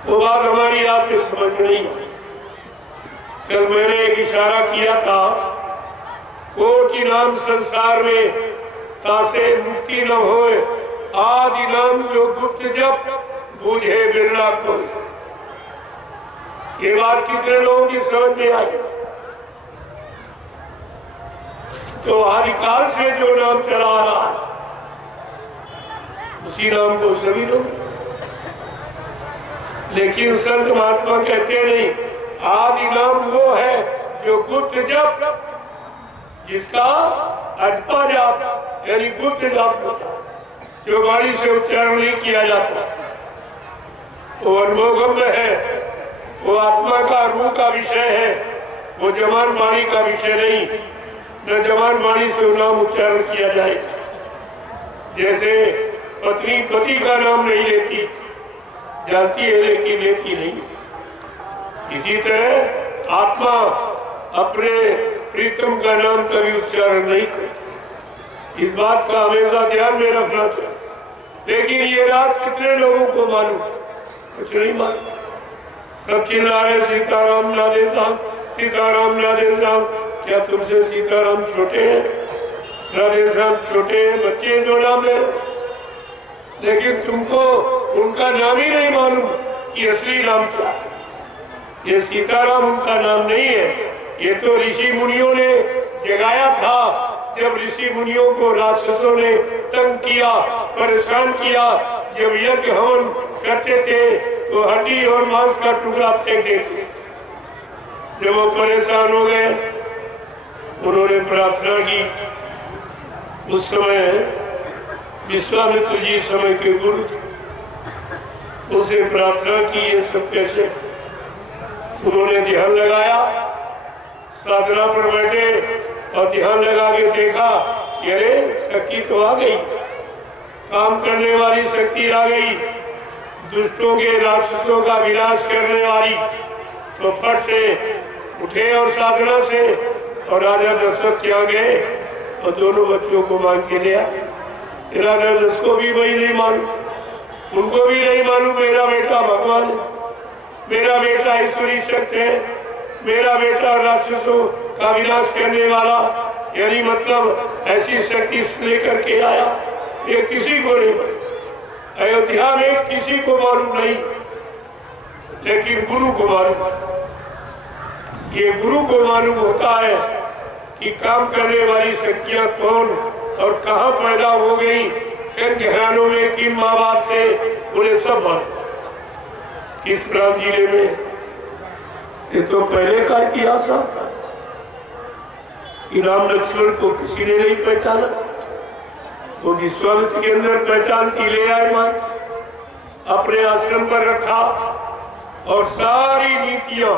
वो बात हमारी आपके समझ में नहीं आई। कल मैंने एक इशारा किया था, कोटि नाम संसार में तासे मुक्ति न होए, आदि नाम जो गुप्त जप बूझे बिरला को। ये बात कितने लोगों की समझ में आई? तो आदिकाल से जो नाम चला आ रहा है उसी नाम को सभी लोग, लेकिन संत महात्मा कहते नहीं, आदि नाम वो है जो गुप्त जप, जिसका अजपा जाप यानी गुप्त जाप होता, जो वाणी से उच्चारण नहीं किया जाता, वो अनुभवगम्य है, वो आत्मा का रूह का विषय है, वो जबान वाणी का विषय नहीं, न जबान वाणी से नाम उच्चारण किया जाए। जैसे पत्नी पति का नाम नहीं लेती, जानती है लेकिन लेती नहीं, इसी तरह आत्मा अपने प्रीतम का नाम कभी उच्चारण नहीं करती। इस बात का हमेशा ध्यान में रखना चाहिए। लेकिन ये रात कितने लोगों को मालूम? कुछ नहीं मालूम। सब चिल्ला रहे सीताराम राधे श्याम, सीताराम राधे श्याम। क्या तुमसे सीताराम छोटे हैं, राधे श्याम छोटे हैं? बच्चे जो नाम है, लेकिन तुमको उनका नाम ही नहीं मालूम कि असली नाम क्या। ये सीताराम उनका नाम नहीं है, ये तो ऋषि मुनियों ने जगाया था। जब ऋषि मुनियों को राक्षसों ने तंग किया, परेशान किया, जब यज्ञ हवन करते थे तो हड्डी और मांस का टुकड़ा फेंक देते। जब वो परेशान हो गए, उन्होंने प्रार्थना की। उस समय विश्वामित्र जी समय के गुरु थे, उनसे प्रार्थना की ये सब कैसे। उन्होंने ध्यान लगाया, साधना पर बैठे और ध्यान लगा के देखा, अरे शक्ति तो आ गई, काम करने वाली शक्ति आ गई, दुष्टों के राक्षसों का विनाश करने वाली। तो फट से उठे और साधना से और राजा दशरथ के यहाँ गए और दोनों बच्चों को मांग के लिया। राजा दशरथ को भी वही नहीं मालूम, उनको भी नहीं मालूम मेरा बेटा भगवान है, मेरा बेटा ईश्वरी शक्ति है, मेरा बेटा राक्षसों का विनाश करने वाला, यानी मतलब ऐसी शक्ति लेकर के आया। ये किसी को नहीं मालूम, अयोध्या में किसी को मालूम नहीं, लेकिन गुरु को मालूम। ये गुरु को मालूम होता है कि काम करने वाली शक्तियां कौन और कहाँ पैदा हो गई, किन घरानों में, किन माँ बाप से, उन्हें सब मालूम। किस राम जिले में, ये तो पहले का इतिहास था कि राम लक्ष्मण को किसी ने नहीं पहचाना, तो विश्वामित्र के अंदर पहचान की ले आए, मां अपने आश्रम पर रखा और सारी नीतियां,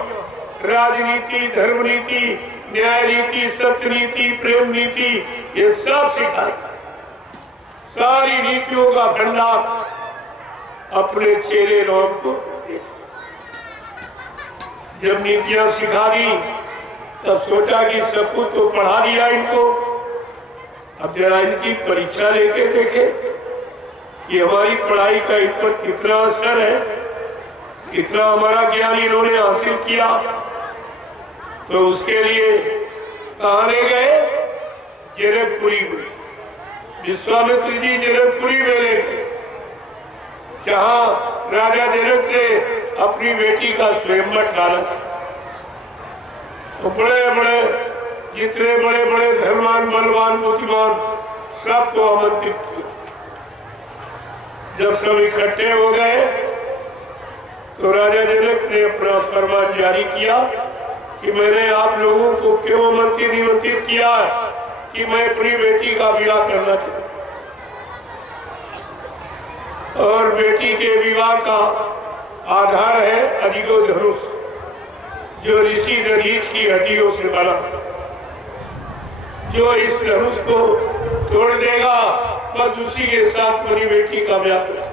राजनीति, धर्म नीति, न्याय नीति, सत्य नीति, प्रेम नीति, ये सब सिखा। सारी नीतियों का भंडार अपने चेले राम को दे। जब नीतियां सिखा दी तब सोचा कि सब कुछ तो पढ़ा दिया इनको, अब जरा इनकी परीक्षा लेके देखे कि हमारी पढ़ाई का इन पर कितना असर है, कितना हमारा ज्ञान इन्होंने हासिल किया। तो उसके लिए कहाँ ले गए? जनकपुरी में। विश्वामित्र जी जनकपुरी में ले गए, जहाँ राजा जनक ने अपनी बेटी का स्वयंवर डाला था। तो बड़े बड़े जितने बड़े बड़े धनवान बलवान बुद्धिमान सबको आमंत्रित किया। जब सब इकट्ठे हो गए तो राजा जनक ने अपना फरमान जारी किया कि मैंने आप लोगों को क्यों निमंत्रित किया कि मैं अपनी बेटी का विवाह करना चाहता और बेटी के विवाह का आधार है अदिगो धनुष, जो ऋषि दधीच की हड्डियों से बना। जो इस धनुष को तोड़ देगा बस उसी के साथ मेरी बेटी का ब्याह करेगा।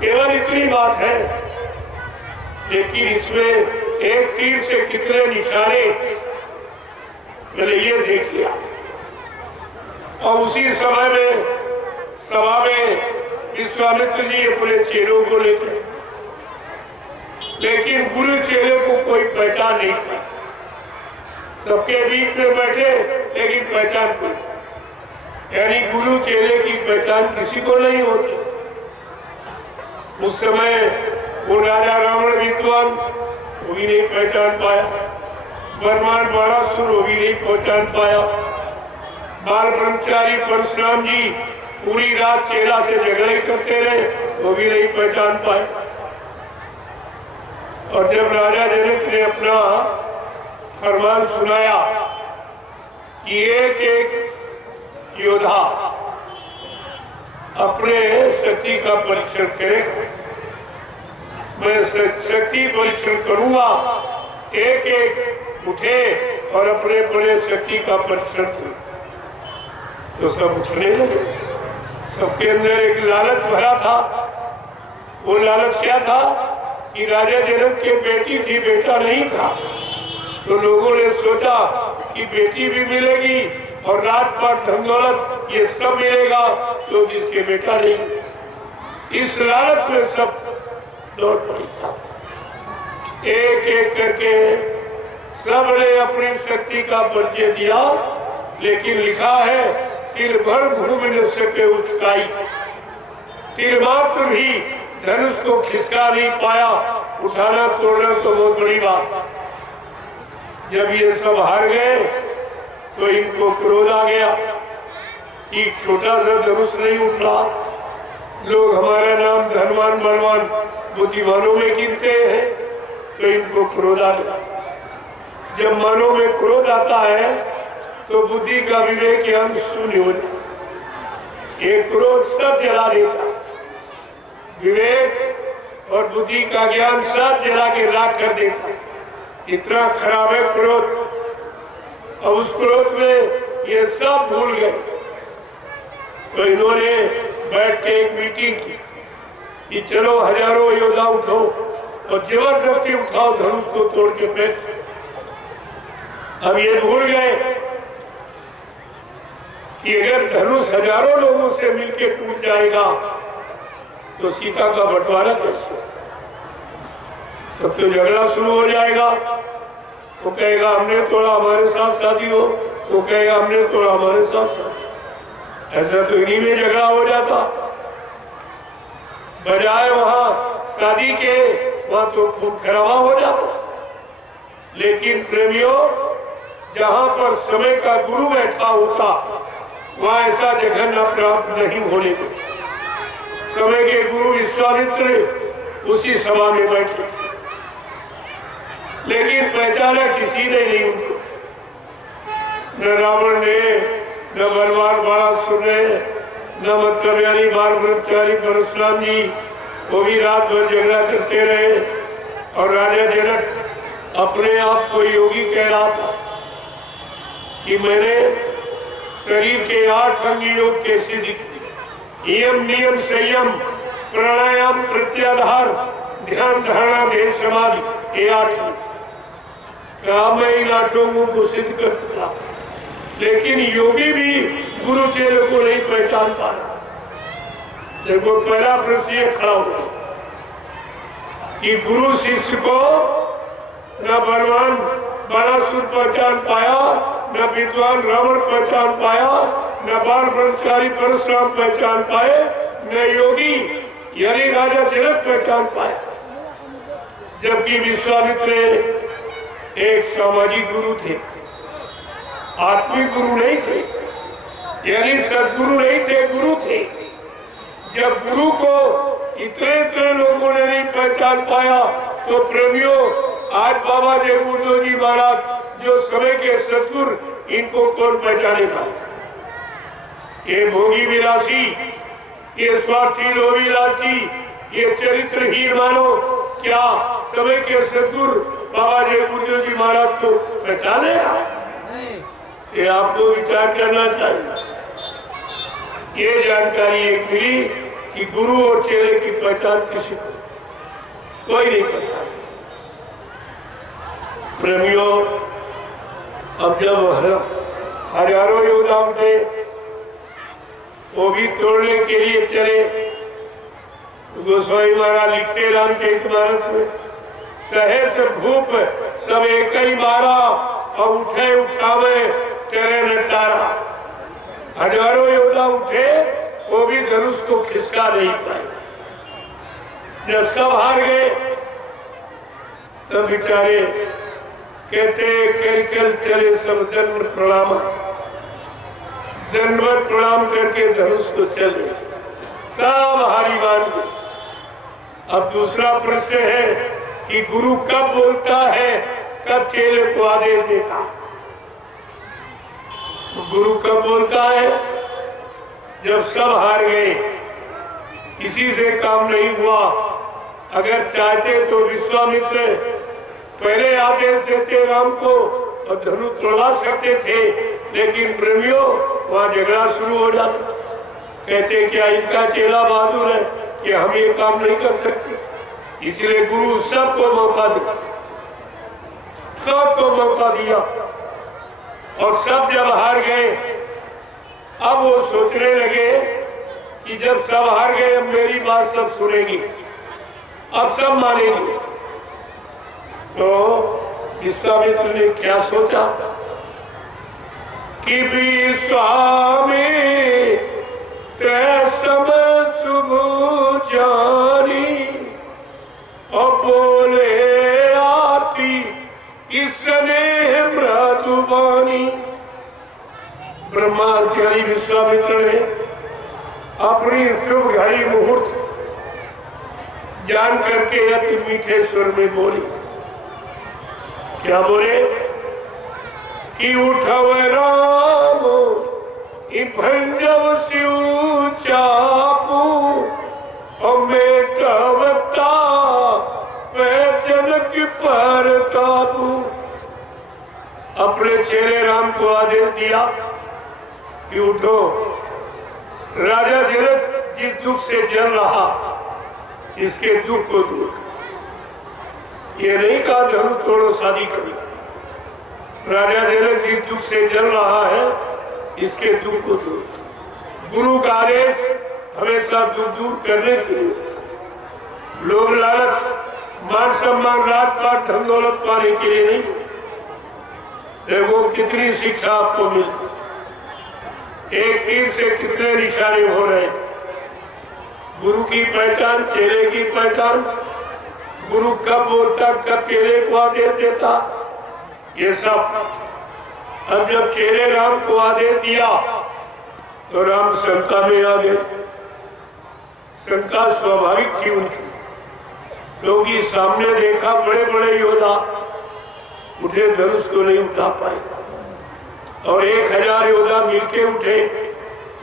केवल इतनी बात है, लेकिन इसमें एक तीर से कितने निशाने, मैंने ये देख लिया। और उसी समय में सभा में विश्वामित्र जी अपने चेलों को लेकर, लेकिन गुरु चेले को कोई पहचान नहीं पाया। सबके बीच में बैठे लेकिन पहचान कोई, यानी गुरु चेले की पहचान किसी को नहीं होती। उस समय वो राजा रावण विद्वान वो भी नहीं पहचान पाया, ब्रह्मांड बाणासुर वो भी नहीं पहचान पाया, बाल ब्रह्मचारी परशुराम जी पूरी रात चेला से झगड़े करते रहे वो भी नहीं पहचान पाए। और जब राजा जनक ने अपना फरमान सुनाया कि एक एक योद्धा अपने शक्ति का परीक्षण करेगा, मैं शक्ति परीक्षण करूंगा, एक एक उठे और अपने अपने शक्ति का परीक्षण करें। तो सब उठने लगे। सबके अंदर एक लालच भरा था। वो लालच क्या था कि राजा जनक के बेटी थी, बेटा नहीं था। तो लोगों ने सोचा कि बेटी भी मिलेगी और राजपाट धन दौलत ये सब मिलेगा, तो जिसके बेटा नहीं। इस लालच में सब दौड़ पड़ी था। एक एक करके सबने अपनी शक्ति का परिचय दिया, लेकिन लिखा है तिर भर भूमि न सके उचकाई, तिर मात्र भी धनुष को खिसका नहीं पाया। उठाना तोड़ना तो बहुत बड़ी बात। जब ये सब हार गए तो इनको क्रोध आ गया कि छोटा सा धनुष नहीं उठा, लोग हमारा नाम धनवान बलवान बुद्धिमानों में गिनते हैं, तो इनको क्रोध आ गया। जब मनों में क्रोध आता है तो बुद्धि का विवेक अंग शून्य हो जाता। ये क्रोध सब जला देता, विवेक और बुद्धि का ज्ञान सब जला के राख कर देता। इतना खराब है क्रोध। और उस क्रोध में ये सब भूल गए। तो इन्होंने बैठ के एक मीटिंग की कि चलो हजारों योद्धा उठो और जबरदस्ती उठाओ, धनुष को तोड़ के फेंक। अब ये भूल गए कि अगर धनुष हजारों लोगों से मिलकर टूट जाएगा तो सीता का बंटवारा कैसे? तब तो झगड़ा शुरू हो जाएगा। वो कहेगा हमने तोड़ा, हमारे साथ शादी हो, वो कहेगा हमने तोड़ा, हमारे साथ शादी। ऐसा तो इन्हीं में झगड़ा हो जाता। बजाय वहां शादी के वहां तो खून खराबा हो जाता। लेकिन प्रेमियों, जहां पर समय का गुरु बैठा होता वहां ऐसा जघन्य प्राप्त नहीं होने देता। समय के गुरु विश्वामित्र उसी सभा में बैठे, लेकिन पहचाना किसी ने नहीं उनको। न रावण ने, न बलवान बाणासुर ने, न मतलब यानी बाल ब्रह्मचारी परशुराम जी, वो भी रात भर झगड़ा करते रहे। और राजा जनक अपने आप को योगी कह रहा था कि मैंने शरीर के 8 अंग योग कैसे दिखे, यम नियम संयम प्राणायाम प्रत्याधार ध्यान धारणा ध्येय समाधि ये 8 काम मैं इन 8 को सिद्ध कर चुका। लेकिन योगी भी गुरु चेले को नहीं पहचान पा रहा। देखो पहला प्रश्न ये खड़ा हुआ कि गुरु शिष्य को न बलवान बाणासुर पहचान पाया, न विद्वान रावण पहचान पाया, न बाल ब्रह्मचारी परशुराम पहचान पाए, न योगी यानी राजा जनक पहचान पाए। जबकि विश्वामित्र एक सामाजिक गुरु थे, आत्मिक गुरु नहीं थे, यानी सदगुरु नहीं थे, गुरु थे। जब गुरु को इतने लोगों ने नहीं पहचान पाया तो प्रेमियों, आज बाबा जय गुरुदेव जी महाराज जो समय के सदगुरु, इनको कौन पहचानेगा? ये भोगी विलासी, ये स्वार्थी लोभी लालची, ये चरित्रहीन मानो क्या समय के सदगुरु बाबा जय गुरुदेव जी महाराज को पहचाने? ये आपको विचार करना चाहिए। ये जानकारी एक मिली कि गुरु और चेले की पहचान किसी को कोई नहीं पहचान। प्रेमियों, अब जब हजारों योद्धा उठे, वो भी तोड़ने के लिए चले। गोस्वामी महाराज लिखते रामचरितमानस में, सहस भूप सब एक ही मारा और उठे उठावे तेरे नटारा। हजारों योद्धा उठे, वो भी धनुष को खिसका नहीं पाए। जब सब हार गए तब बेचारे कहते कर चले सब दंड प्रणाम, दंडवत प्रणाम करके धनुष को चले, सब हारी मान गए। अब दूसरा प्रश्न है कि गुरु कब बोलता है, कब चेले को आदेश देता? गुरु कब बोलता है? जब सब हार गए, किसी से काम नहीं हुआ। अगर चाहते तो विश्वामित्र पहले आदेश देते राम को और धनु तोड़ा सकते थे, लेकिन प्रेमियों वहां झगड़ा शुरू हो जाता। कहते क्या इनका चेला बहादुर है कि हम ये काम नहीं कर सकते? इसलिए गुरु सबको मौका दिया, सबको मौका दिया। और सब जब हार गए, अब वो सोचने लगे कि जब सब हार गए, अब मेरी बात सब सुनेंगी, अब सब मानेंगे। तो विश्वामित्र ने क्या सोचा कि विश्वामी तैसम शुभ जानी और बोले आती इसने मृदुबानी। ब्रह्माचार्य विश्वामित्र ने अपनी शुभ घड़ी मुहूर्त जान करके अति मीठे स्वर में बोली। क्या बोले कि उठव राम भंजव शिव चापू और मेटवता जनक पर काबू। अपने चेले राम को आदेश दिया कि उठो, राजा जनक जिस दुख से जल रहा, इसके दुख को दूर करो। ये नहीं कहा धनु तोड़ो शादी करो। राजा जनक जिस दुख से जल रहा है, इसके दुख को दूर करो। गुरु का आदेश हमेशा दुख दूर करने के लिए, लोभ लालच मान सम्मान राज पाट धन दौलत पाने के लिए नहीं। देखो कितनी शिक्षा आपको मिली, एक तीर से कितने निशाने हो रहे। गुरु की पहचान, चेले की पहचान, गुरु कब बोलता, कब चेले को आदेश देता, ये सब। अब जब चेले राम को आदेश दिया तो राम शंका में आ गए। शंका स्वाभाविक थी उनकी, क्योंकि सामने देखा बड़े बड़े योद्धा उठे, धनुष को नहीं उठा पाए, और 1000 योद्धा मिलके उठे,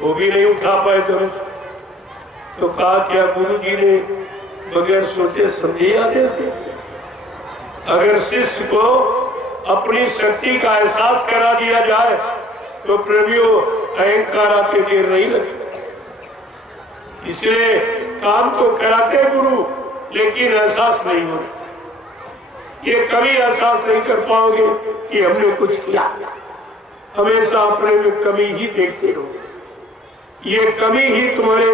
वो भी नहीं उठा पाए धनुष। तो कहा क्या गुरु जी ने बगैर सोचे समझे आदेश दे दिया? अगर शिष्य को अपनी शक्ति का एहसास करा दिया जाए तो प्रेमियों अहंकार आके देर नहीं लगती। इसलिए काम तो कराते गुरु, लेकिन एहसास नहीं हो रहा। ये कभी एहसास नहीं कर पाओगे कि हमने कुछ किया। हमेशा अपने में कमी ही देखते हो। ये कमी ही तुम्हारे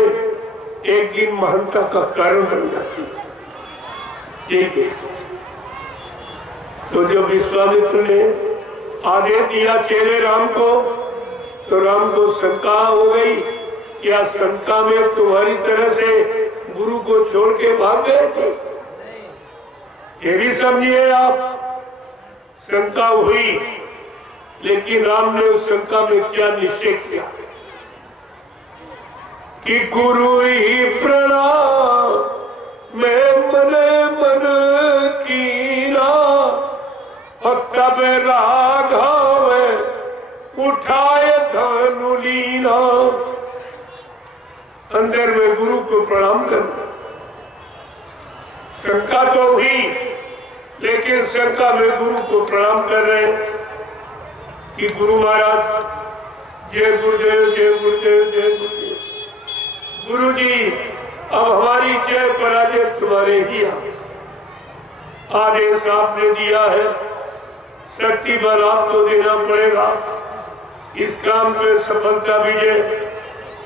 एक दिन महानता का कारण बन जाती है। एक तो जब विश्वामित्र ने आदेश दिया चेले राम को, तो राम को शंका हो गई, क्या शंका में तुम्हारी तरह से गुरु को छोड़ के भाग गए थे? ये भी समझिए आप, शंका हुई, लेकिन राम ने उस शंका में क्या निश्चय किया कि गुरु ही प्रणाम मैं मन मन कीना, तब राघव उठाए धनु लीना। अंदर में गुरु को प्रणाम करना। शंका तो हुई, लेकिन शंका में गुरु को प्रणाम कर रहे हैं कि गुरु महाराज जय गुरुदेव, जय गुरुदेव, जय गुरुदेव। गुरु जी, अब हमारी जय पराजय तुम्हारे ही आदेश आपने दिया है, शक्ति बल आपको देना पड़ेगा। इस काम पे सफलता विजय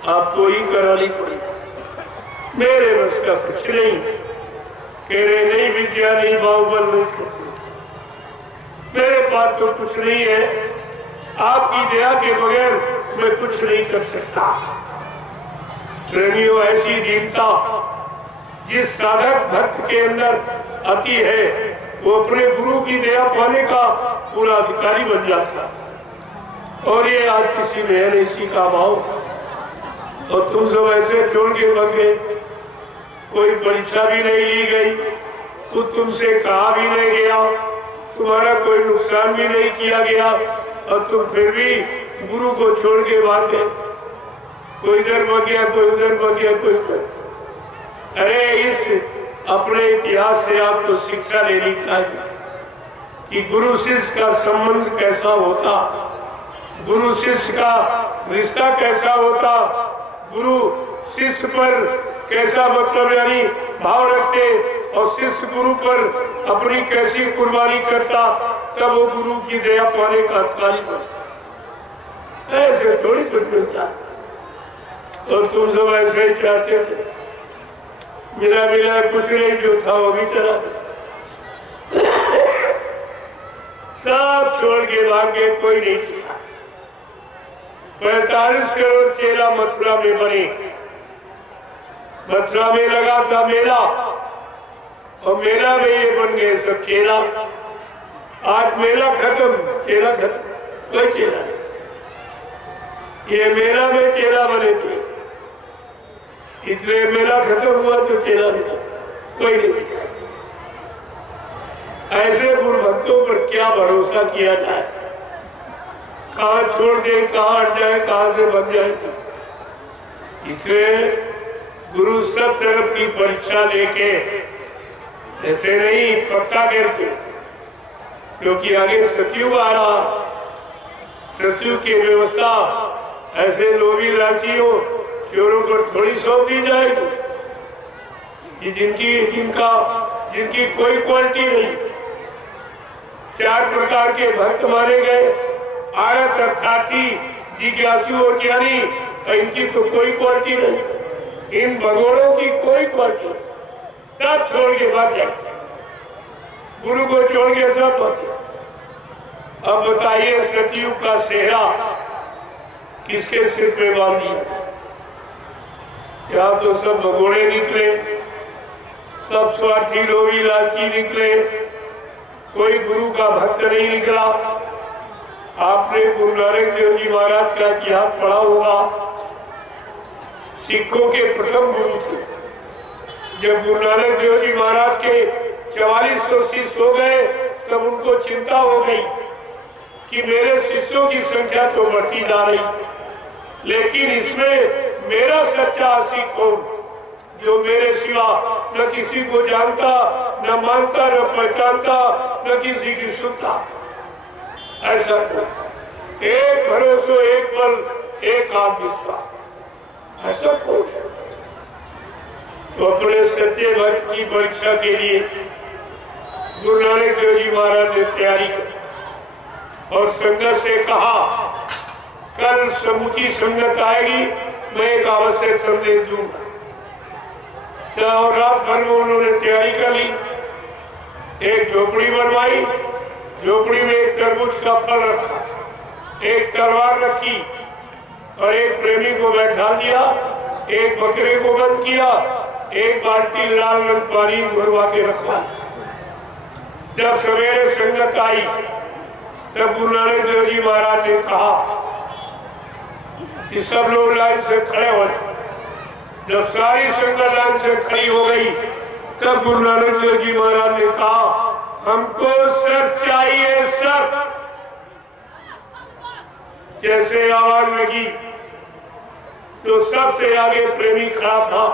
आपको ही करानी पड़ेगी। मेरे बस का कुछ नहीं, कह रहे नहीं विद्या नहीं बाहुबल नहीं, मेरे पास तो कुछ नहीं है, आपकी दया के बगैर मैं कुछ नहीं कर सकता। प्रेमियों, ऐसी दीनता जिस साधक भक्त के अंदर आती है, वो अपने गुरु की दया पाने का पूरा अधिकारी बन जाता है। और ये आज किसी में है नहीं सीखा भाव, और तुम सब ऐसे छोड़ के भाग गए। कोई परीक्षा भी नहीं ली गई, कुछ तुमसे कहा भी नहीं गया, तुम्हारा कोई नुकसान भी नहीं किया गया, और तुम फिर भी गुरु को छोड़ के भाग गए। कोई इधर भाग गया, कोई उधर भाग गया, कोई उधर। अरे इस अपने इतिहास से आपको शिक्षा लेनी चाहिए कि गुरु शिष्य का संबंध कैसा होता, गुरु शिष्य का रिश्ता कैसा होता, गुरु शिष्य पर कैसा मतलब यानी भाव रखते, और शिष्य गुरु पर अपनी कैसी कुर्बानी करता, तब वो गुरु की दया पाने का अधिकारी बनता। ऐसे थोड़ी कुछ मिलता है। और तुम सब ऐसे ही चाहते थे, मिला मिला कुछ नहीं, जो था वो भी चला। सब छोड़ के भागे, कोई नहीं किया। 45 करोड़ चेला मथुरा में बने। मथुरा में लगा था मेला, और मेला में ये बन गए सब चेला। आज मेला खत्म, चेला खत्म, कोई चेला नहीं। ये मेला में चेला बने थे, इसलिए मेला खत्म हुआ तो चेला नहीं था, कोई नहीं दिखा। ऐसे गुरु भक्तों पर क्या भरोसा किया जाए, कहाँ छोड़ दे, कहाँ हट जाए, कहाँ से बच जाए। इसलिए गुरु सब तरफ की परीक्षा लेके ऐसे नहीं पक्का करते, क्योंकि आगे सतयुग आ रहा। सतयुग की व्यवस्था ऐसे लोभी लालचियों चोरों पर थोड़ी सौंप दी जाएगी कि जिनकी कोई क्वालिटी नहीं। 4 प्रकार के भक्त मारे गए, आरत, अर्थार्थी, जिज्ञासु और ज्ञानी। इनकी तो कोई क्वालिटी नहीं, इन भगवानों की कोई क्वालिटी। सब छोड़ के भाग जाए, गुरु को छोड़ के सब भाग गए। अब बताइए, सतयुग का सेहरा किसके सिर पे बांध दिया? यहाँ तो सब भगोड़े निकले, सब स्वार्थी लोभी लालची निकले, कोई गुरु का भक्त नहीं निकला। आपने गुरु नानक देव जी महाराज का इतिहास पढ़ा होगा। सिखों के प्रथम गुरु थे। जब गुरु नानक देव जी महाराज के 4400 शिष्य हो गए, तब उनको चिंता हो गई कि मेरे शिष्यों की संख्या तो बढ़ती जा रही, लेकिन इसमें मेरा सच्चा आशिक कौन, जो मेरे सिवा न किसी को जानता, न मानता, न पहचानता, न किसी की सुनता। ऐसा एक भरोसा, एक बल, एक आत्मविश्वास, ऐसा कौन? तो अपने सच्चे भक्त की परीक्षा के लिए गुरु नानक देव जी महाराज ने तैयारी की और संगत से कहा, कल समूची संगत आएगी, मैं एक आवश्यक संदेश दूंगा। और रात भर में उन्होंने तैयारी कर ली, एक झोपड़ी बनवाई, झोपड़ी में एक तरबूज का फल रखा, एक तलवार रखी और एक प्रेमी को बैठा दिया, एक बकरे को बंद किया, एक बाल्टी लाल रंग पानी भरवा के रखा। जब सवेरे संगत आई तब गुरु नानक देव जी महाराज ने कहा कि सब लोग लाइन से खड़े हो जाए। जब सारी संगत लाइन से खड़ी हो गई तब गुरु नानक देव जी महाराज ने कहा, हमको सर चाहिए सर। जैसे आवाज लगी तो सबसे आगे प्रेमी खड़ा था,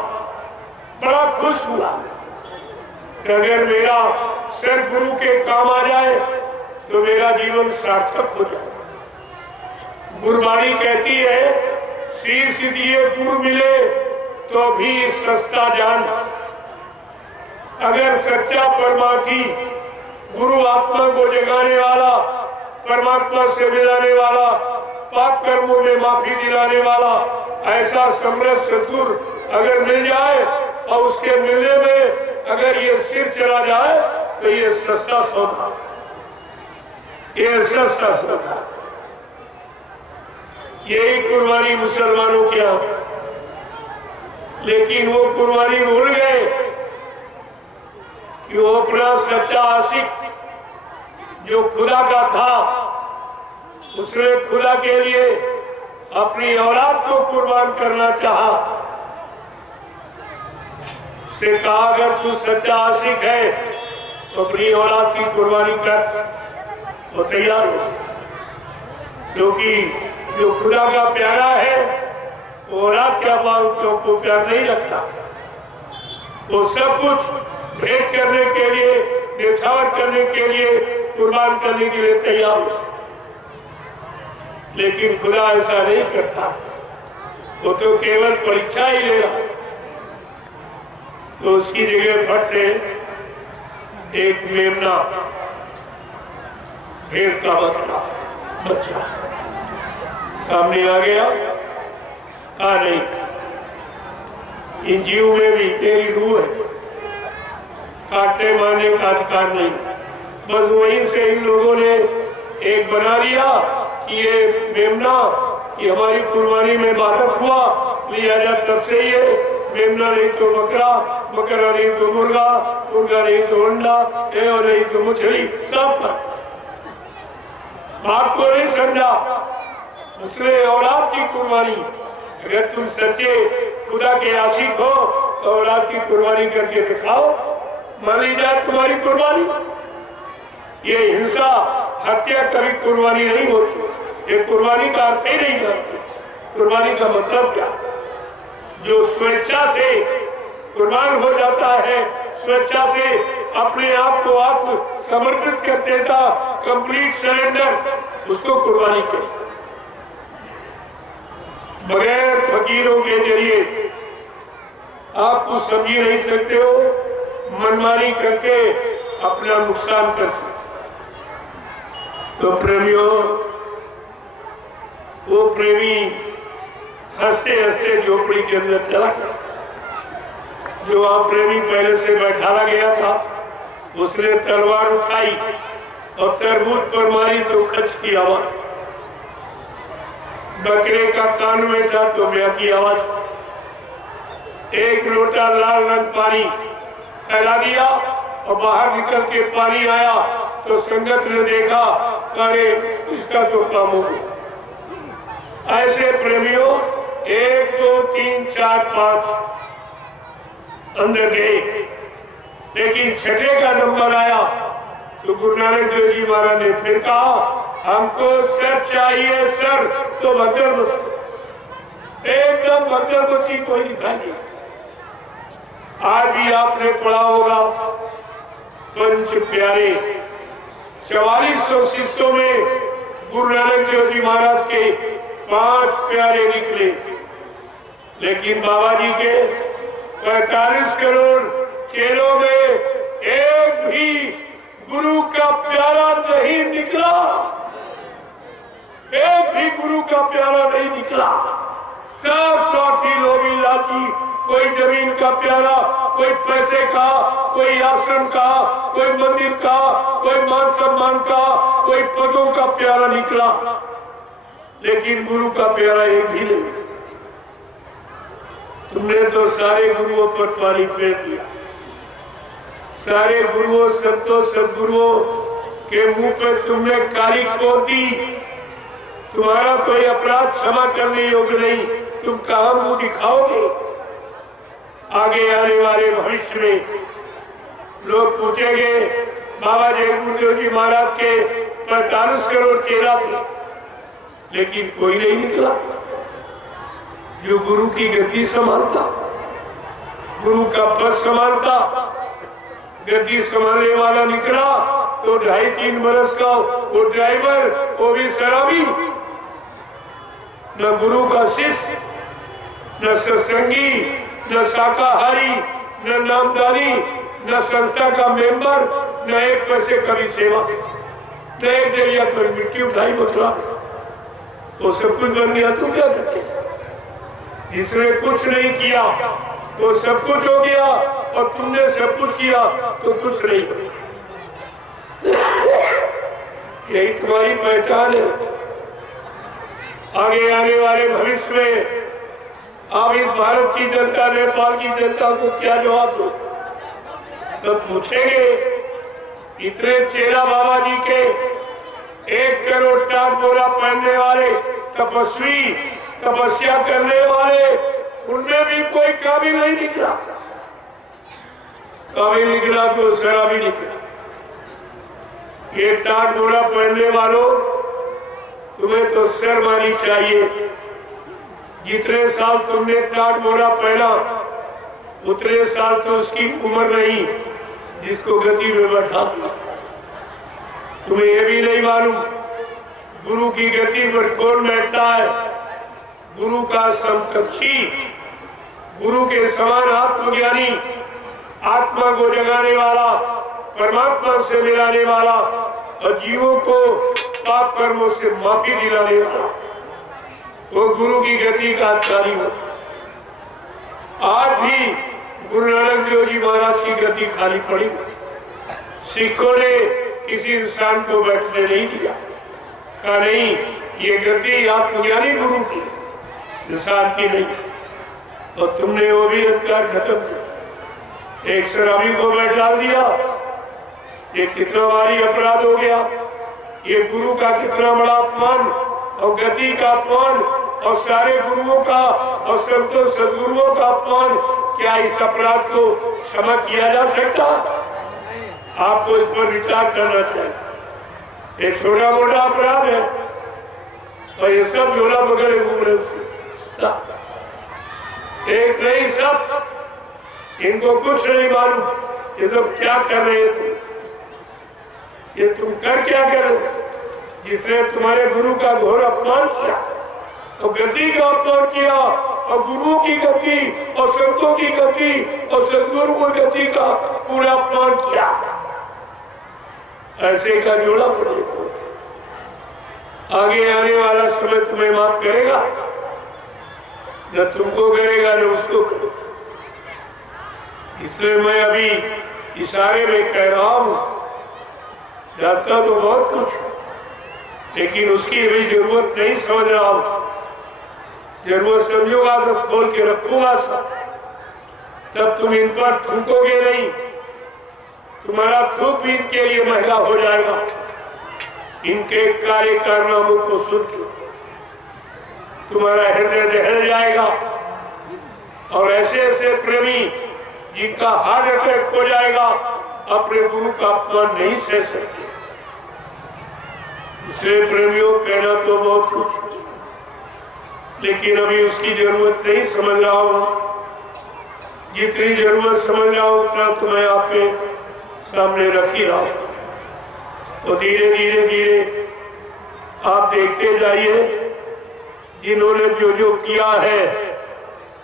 बड़ा खुश हुआ कि अगर मेरा सर गुरु के काम आ जाए तो मेरा जीवन सार्थक हो जाए। गुरबाणी कहती है, शीर्ष दिए गुरु मिले तो भी सस्ता जान। अगर सच्चा परमार्थी गुरु आत्मा को जगाने वाला, परमात्मा से मिलाने वाला, पाप कर्मों में माफी दिलाने वाला ऐसा समर्थ सदगुर अगर मिल जाए और उसके मिलने में अगर ये सिर चला जाए तो ये सस्ता सौदा, ये सस्ता सौदा। यही कुर्बानी मुसलमानों की है, लेकिन वो कुर्बानी भूल गए कि वो अपना सच्चा आशिक जो खुदा का था, उसने खुदा के लिए अपनी औलाद को कुर्बान करना चाहा। से कहा, अगर तू सच्चा आशिक है तो अपनी औलाद की कुर्बानी कर, वो तैयार हो, क्योंकि जो खुदा का प्यारा है वो औलाद क्या बातों को प्यार नहीं रखता। वो सब कुछ भेंट करने के लिए, न्यौछावर करने के लिए, कुर्बान करने के लिए तैयार हो, लेकिन खुदा ऐसा नहीं करता। वो तो केवल परीक्षा ही ले रहा। तो उसकी जगह फट से एक मेमना, भेड़ का बच्चा सामने आ गया। नहीं, इन जीव में भी तेरी रूह है, काटने मारने का अधिकार नहीं। बस वहीं से इन लोगों ने एक बना लिया कि ये मेमना, ये हमारी कुर्बानी में बाधक हुआ, लिया जा तब से ये मेमना नहीं तो बकरा, बकरा नहीं तो मुर्गा, मुर्गा नहीं तो अंडा, और नहीं तो मछली, सब बात को नहीं समझा। उसने औलाद की कुर्बानी, अगर तुम सच्चे खुदा के आशिक हो तो औलाद की कुर्बानी करके दिखाओ, मान ली जाए तुम्हारी कुर्बानी। ये हिंसा, हत्या कभी कुर्बानी नहीं होती। ये कुर्बानी का अर्थ ही नहीं जानते। कुर्बानी का मतलब क्या? जो स्वेच्छा से कुर्बान हो जाता है, स्वेच्छा से अपने आप को आप समर्पित कर देता, कंप्लीट सरेंडर, उसको कुर्बानी कहते। बगैर फकीरों के जरिए आप कुछ समझ नहीं सकते हो, मनमानी करके अपना नुकसान कर सकते। तो प्रेमियों, वो प्रेमी हंसते हंसते झोपड़ी के अंदर चला गया। जो वहां प्रेमी पहले से बैठाया गया था, उसने तलवार उठाई और तरबूज पर मारी तो खच की आवाज, बकरे का कान में था तो म्यां की आवाज। एक लोटा लाल रंग पानी फैला दिया और बाहर निकल के पानी आया तो संगत ने देखा, अरे इसका तो काम हो गया। ऐसे प्रेमियों 1 2 3 4 5 अंदर गए, लेकिन छठे का नंबर आया तो गुरु नानक देव जी महाराज ने फिर कहा, हमको सर चाहिए सर। तो भद्रमती, एकदम भद्रमती कोई दिखाई नहीं। आज भी आपने पढ़ा होगा पंच प्यारे, 4400 शिष्यों में गुरु नानक देव जी महाराज के 5 प्यारे निकले, लेकिन बाबा जी के 45 करोड़ चेलों में एक भी गुरु का प्यारा नहीं निकला, एक भी गुरु का प्यारा नहीं निकला। सब स्वार्थी लोभी लाची, कोई जमीन का प्यारा, कोई पैसे का, कोई आश्रम का, कोई मंदिर का, कोई मान सम्मान का, कोई पदों का प्यारा निकला, लेकिन गुरु का प्यारा एक भी नहीं। तुमने तो सारे गुरुओं पर पानी फेर दिया, सारे गुरुओं संतों सदगुरुओं के मुंह पे तुमने काली पोती। तुम्हारा कोई अपराध क्षमा करने योग्य नहीं, तुम कहां मुंह दिखाओगे? आगे आने वाले भविष्य में लोग पूछेंगे, बाबा जय गुरुदेव जी महाराज के 45 करोड़ चेला थे, लेकिन कोई नहीं निकला जो गुरु की गति संभालता, गुरु का पद संभालता। गद्दी संभालने वाला निकला तो 2.5-3 बरस का वो ड्राइवर, वो भी शराबी। न गुरु का शिष्य, न सत्संगी, न शाकाहारी, न नामदारी, न संस्था का मेंबर, न एक पैसे का भी सेवा, न एक डेलिया पर मिट्टी उठाई मथुरा, वो सब कुछ बन गया तो क्या करते? जिसने कुछ नहीं किया वो सब कुछ हो गया, और तुमने सब कुछ किया तो कुछ नहीं। यही तुम्हारी पहचान है। आगे आने वाले भविष्य में आप इस भारत की जनता, नेपाल की जनता को क्या जवाब दो? सब पूछेंगे, इतने चेला बाबा जी के 1 करोड़ टाट बोरा पहनने वाले तपस्वी, तपस्या करने वाले, उनमें भी कोई काबिल नहीं निकला। काबिल निकला तो शराबी निकला। ये टाट बोरा पहनने वालों, तुम्हें तो शर्म आनी चाहिए। जितने साल तुमने टाट बोरा पहना, उतने साल तो उसकी उम्र नहीं जिसको गति में बैठा दिया। तुम्हें ये भी नहीं मालूम गुरु की गति पर कौन बैठता है। गुरु का समकक्षी, गुरु के समान आत्मज्ञानी, आत्मा को जगाने वाला, परमात्मा से मिलाने वाला और जीवों को पाप कर्मों से माफी दिलाने वाला, वो गुरु की गति का अधिकारी होता। आज भी गुरु नानक देव जी महाराज की गति खाली पड़ी। सिखों ने किसी इंसान को बैठने नहीं दिया, कहा नहीं, ये गति आत्मज्ञानी गुरु की, इंसान की नहीं। और तुमने वो भी अधिकार खत्म किया, एक शराबी को बैठा दिया। ये कितना भारी अपराध हो गया। ये गुरु का कितना बड़ा अपमान और गति का अपमान और सारे गुरुओं का और संतों सदगुरुओं का अपमान। क्या इस अपराध को क्षमा किया जा सकता? आपको इस पर विचार करना चाहिए। एक छोटा मोटा अपराध है और ये सब झोला पकड़े घूम रहे, एक नहीं सब, इनको कुछ नहीं मालूम ये सब क्या कर रहे थे। ये तुम कर क्या कर रहे? जिसने तुम्हारे गुरु का घोर अपमान किया और गति का अपमान किया और गुरुओं की गति और संतों की गति और सदगुरु की गति का पूरा अपमान किया, ऐसे का जोड़ा पड़ेगा। आगे आने वाला समय तुम्हें माफ करेगा, न तुमको करेगा न उसको करेगा। इसलिए मैं अभी इशारे में कह रहा हूं, जानता तो बहुत कुछ, लेकिन उसकी अभी जरूरत नहीं समझ रहा हूं। जरूरत समझूंगा तो खोल के रखूंगा सब, तब तुम इन पर थूकोगे नहीं। तुम्हारा थूक भी इनके लिए महंगा हो जाएगा। इनके कार्य कारनामों को सुन के तुम्हारा हृदय दहल जाएगा और ऐसे ऐसे प्रेमी जिनका हार्ट अटैक हो जाएगा अपने गुरु का अपमान नहीं सह सकते। इसलिए प्रेमियों कहना तो बहुत कुछ, लेकिन अभी उसकी जरूरत नहीं समझ रहा हूं। जितनी जरूरत समझ रहा हूं उतना तो मैं आपके सामने रख ही रहा हूं। तो धीरे धीरे धीरे आप देखते जाइए, जिन्होंने जो जो किया है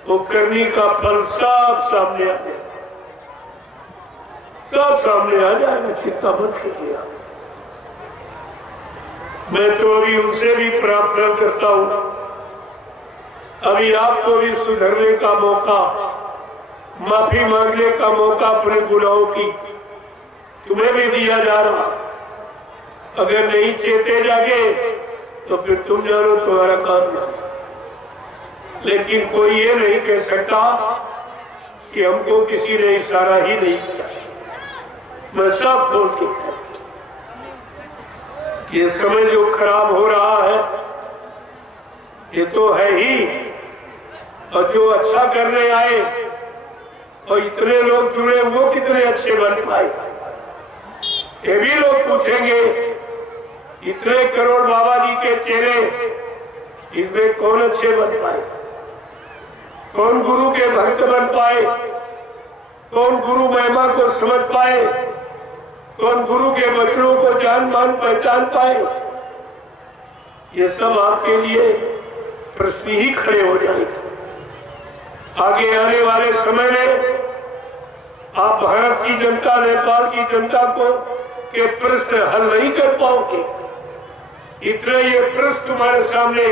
वो करनी का फल सब सामने आ गया, सब सामने आ जाएगा। चिंता मत कीजिए। मैं तो अभी उनसे भी प्रार्थना करता हूं, अभी आपको भी सुधरने का मौका, माफी मांगने का मौका अपने गुनाहों की तुम्हें भी दिया जा रहा। अगर नहीं चेते जागे तो फिर तुम जानो, तुम्हारा काम जानो। लेकिन कोई ये नहीं कह सकता कि हमको किसी ने इशारा ही नहीं किया। मैं सब बोल के ये समय जो खराब हो रहा है ये तो है ही, और जो अच्छा करने आए और इतने लोग जुड़े वो कितने अच्छे बन पाए, ये भी लोग पूछेंगे। इतने करोड़ बाबा जी के चेले, इसमें कौन अच्छे बन पाए, कौन गुरु के भक्त बन पाए, कौन गुरु महिमा को समझ पाए, कौन गुरु के वचनों को जान मान पहचान पाए। ये सब आपके लिए प्रश्न ही खड़े हो जाएगा। आगे आने वाले समय में आप भारत की जनता, नेपाल की जनता को के प्रश्न हल नहीं कर पाओगे। इतने ये प्रश्न तुम्हारे सामने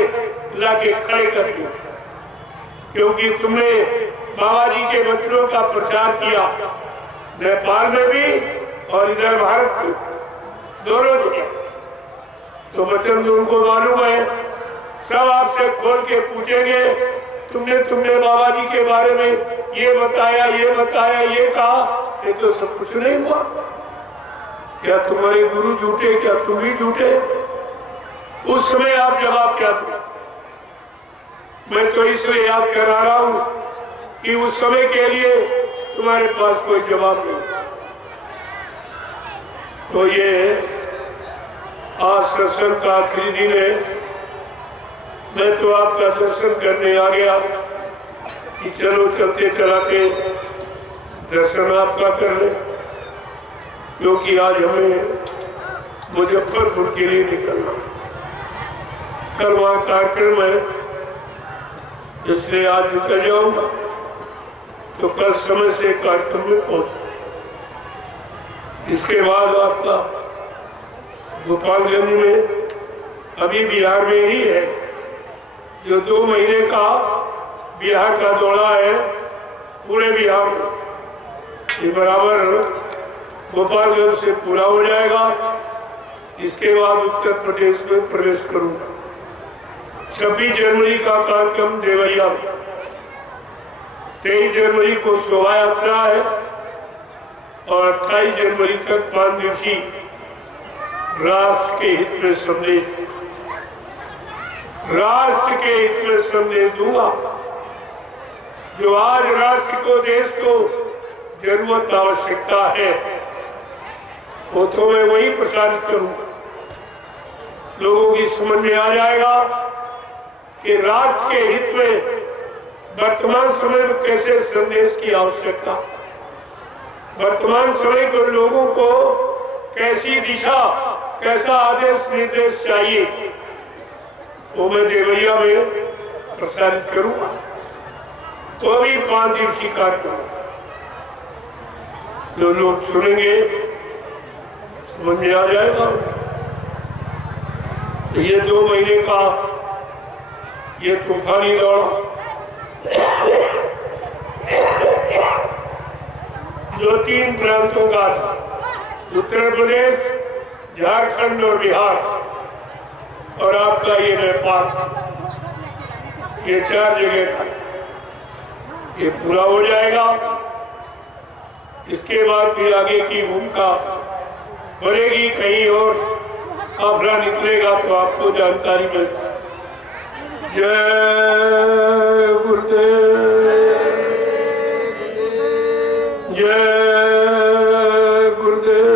लाके खड़े कर दिए, क्योंकि तुमने बाबा जी के वचनों का प्रचार किया, नेपाल में भी और इधर भारत में, दोनों जगह। तो वचन जो उनको मालूम है, सब आपसे खोल के पूछेंगे, तुमने बाबा जी के बारे में ये बताया, ये कहा, ये तो सब कुछ नहीं हुआ। क्या तुम्हारे गुरु झूठे, क्या तुम भी झूठे? उस समय आप जवाब क्या थे? मैं तो इसलिए याद करा रहा हूं कि उस समय के लिए तुम्हारे पास कोई जवाब नहीं। तो ये आज सत्संग का आखिरी दिन है। मैं तो आपका दर्शन करने आ गया कि चलो चलते चलाते दर्शन आपका कर ले, क्योंकि आज हमें मुजफ्फरपुर के लिए निकलना। कल वहां कार्यक्रम है, इसलिए आज निकल जाऊंगा, तो कल समय से कार्यक्रम में पहुंच। इसके बाद आपका गोपालगंज में, अभी बिहार में ही है, जो 2 महीने का बिहार का दौरा है पूरे बिहार में, ये बराबर गोपालगंज से पूरा हो जाएगा। इसके बाद उत्तर प्रदेश में प्रवेश करूंगा। 26 जनवरी का कार्यक्रम देवरिया में, 23 जनवरी को शोभा यात्रा है और 28 जनवरी तक 5 दिवसीय राष्ट्र के हित में संदेश, राष्ट्र के हित में संदेश दूंगा। जो आज राष्ट्र को, देश को जरूरत आवश्यकता है, वो तो मैं वही प्रसारित करूंगा। लोगों की समझ में आ जाएगा कि राष्ट्र के हित में वर्तमान समय में कैसे संदेश की आवश्यकता, वर्तमान समय के लोगों को कैसी दिशा, कैसा आदेश निर्देश चाहिए, वो मैं देवरिया में प्रसारित करूंगा। तो अभी 5 दिवसीय कार्यक्रम, जो लोग सुनेंगे समझ में आ जाएगा। ये 2 महीने का ये तूफानी दौर जो 3 प्रांतों का था, उत्तर प्रदेश, झारखंड और बिहार, और आपका ये नेपाल, ये 4 जगह था, ये पूरा हो जाएगा। इसके बाद फिर आगे की भूमिका बढ़ेगी, कहीं और काफिला निकलेगा तो आपको जानकारी मिलेगी। जय गुरुदेव, जय गुरुदेव,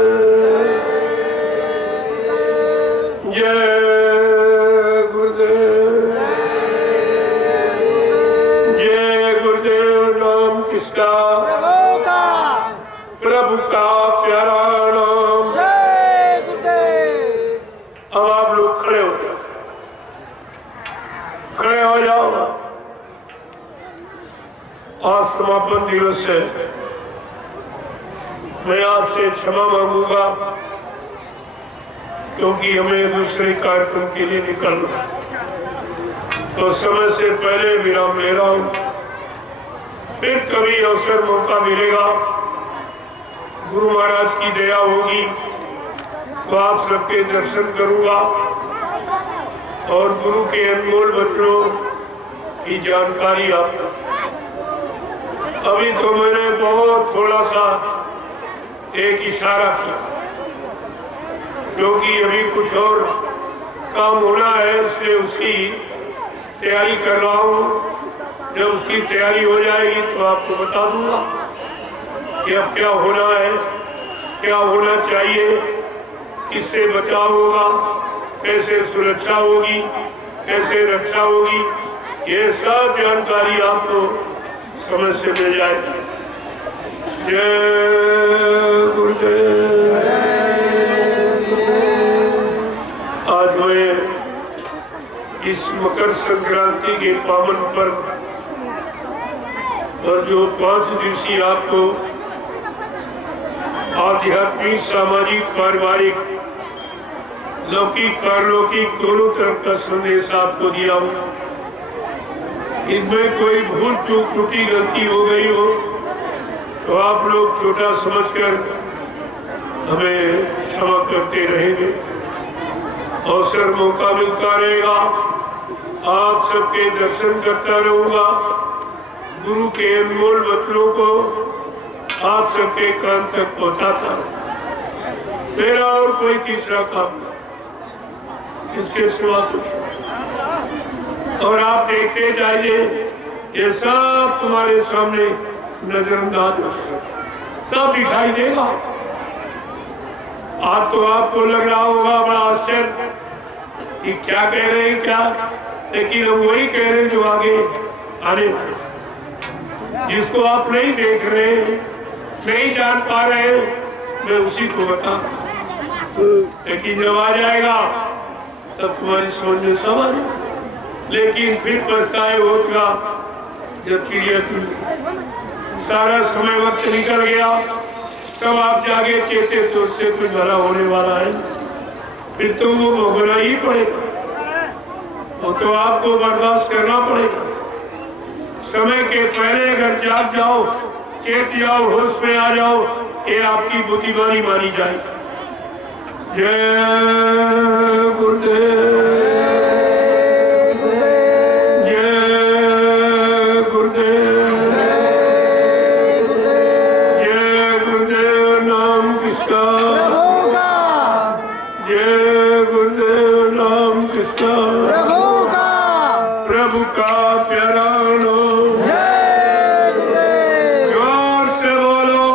जय गुरुदेव, जय गुरुदेव। नाम किसका? प्रभु का प्यारा नाम। जय गुरुदेव। अब आप लोग खड़े हो जाओ, खड़े हो जाओ। आज समापन दिवस है। मैं आपसे क्षमा मांगूंगा क्योंकि हमें दूसरे कार्यक्रम के लिए निकलना, तो समय से पहले विराम ले रहा हूं। फिर कभी अवसर मौका मिलेगा, गुरु महाराज की दया होगी तो आप सबके दर्शन करूंगा और गुरु के अनमोल वचनों की जानकारी आपको। अभी तो मैंने बहुत थोड़ा सा एक इशारा किया क्योंकि अभी कुछ और काम होना है, इसलिए उसकी तैयारी कर रहा हूँ। जब उसकी तैयारी हो जाएगी तो आपको बता दूंगा कि अब क्या होना है, क्या होना चाहिए, किससे बचाव होगा, कैसे सुरक्षा होगी, कैसे रक्षा होगी, ये सब जानकारी आपको समय से मिल जाएगी। जय गुरुदेव। आज मैं इस मकर संक्रांति के पावन पर्व और जो 5 दिवसीय आपको आध्यात्मिक, सामाजिक, पारिवारिक, लौकिक, पारलौकिक दोनों तरफ का संदेश आपको दिया हूँ। इसमें कोई भूल चूक, त्रुटि, गलती हो गई हो तो आप लोग छोटा समझकर हमें क्षमा करते रहेंगे। अवसर मौका मिलता रहेगा, आप सबके दर्शन करता रहूंगा, गुरु के अनमोल वचनों को आप सबके कान तक पहुंचाता। मेरा और कोई तीसरा काम नहीं, इसके सिवा कुछ। और आप देखते जाइए, ये सब तुम्हारे सामने नजरअंदाज हो, सब दिखाई देगा। आज तो आपको लग रहा होगा बड़ा आश्चर्य कि क्या कह रहे हैं, क्या, लेकिन हम वही कह रहे हैं जो आगे आने वाले, जिसको आप नहीं देख रहे, नहीं जान पा रहे, मैं उसी को बता। लेकिन जब आ जाएगा तब तुम्हारी समझ में सब आ जाएगा। लेकिन फिर पछताए होगा जब चिड़िया सारा समय वक्त निकल गया, तब आप जागे चेते तो उससे कुछ भला होने वाला है, फिर तो वो भोगना ही पड़ेगा, वो तो आपको बर्दाश्त करना पड़ेगा। समय के पहले अगर जाग जाओ, चेत जाओ, होश में आ जाओ, ये आपकी बुद्धिमानी मानी जाएगी। जय गुरुदेव। प्रभु का प्यारा लो, जोर से बोलो,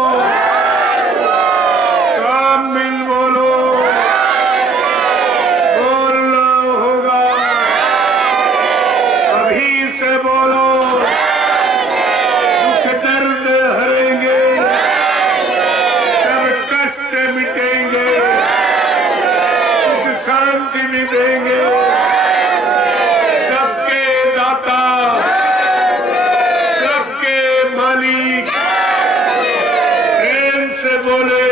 सब मिल बोलो, बोलना होगा, अभी से बोलो, दुख दर्द हरेंगे, सब कष्ट मिटेंगे, सुख शांति मिलेंगे। बोले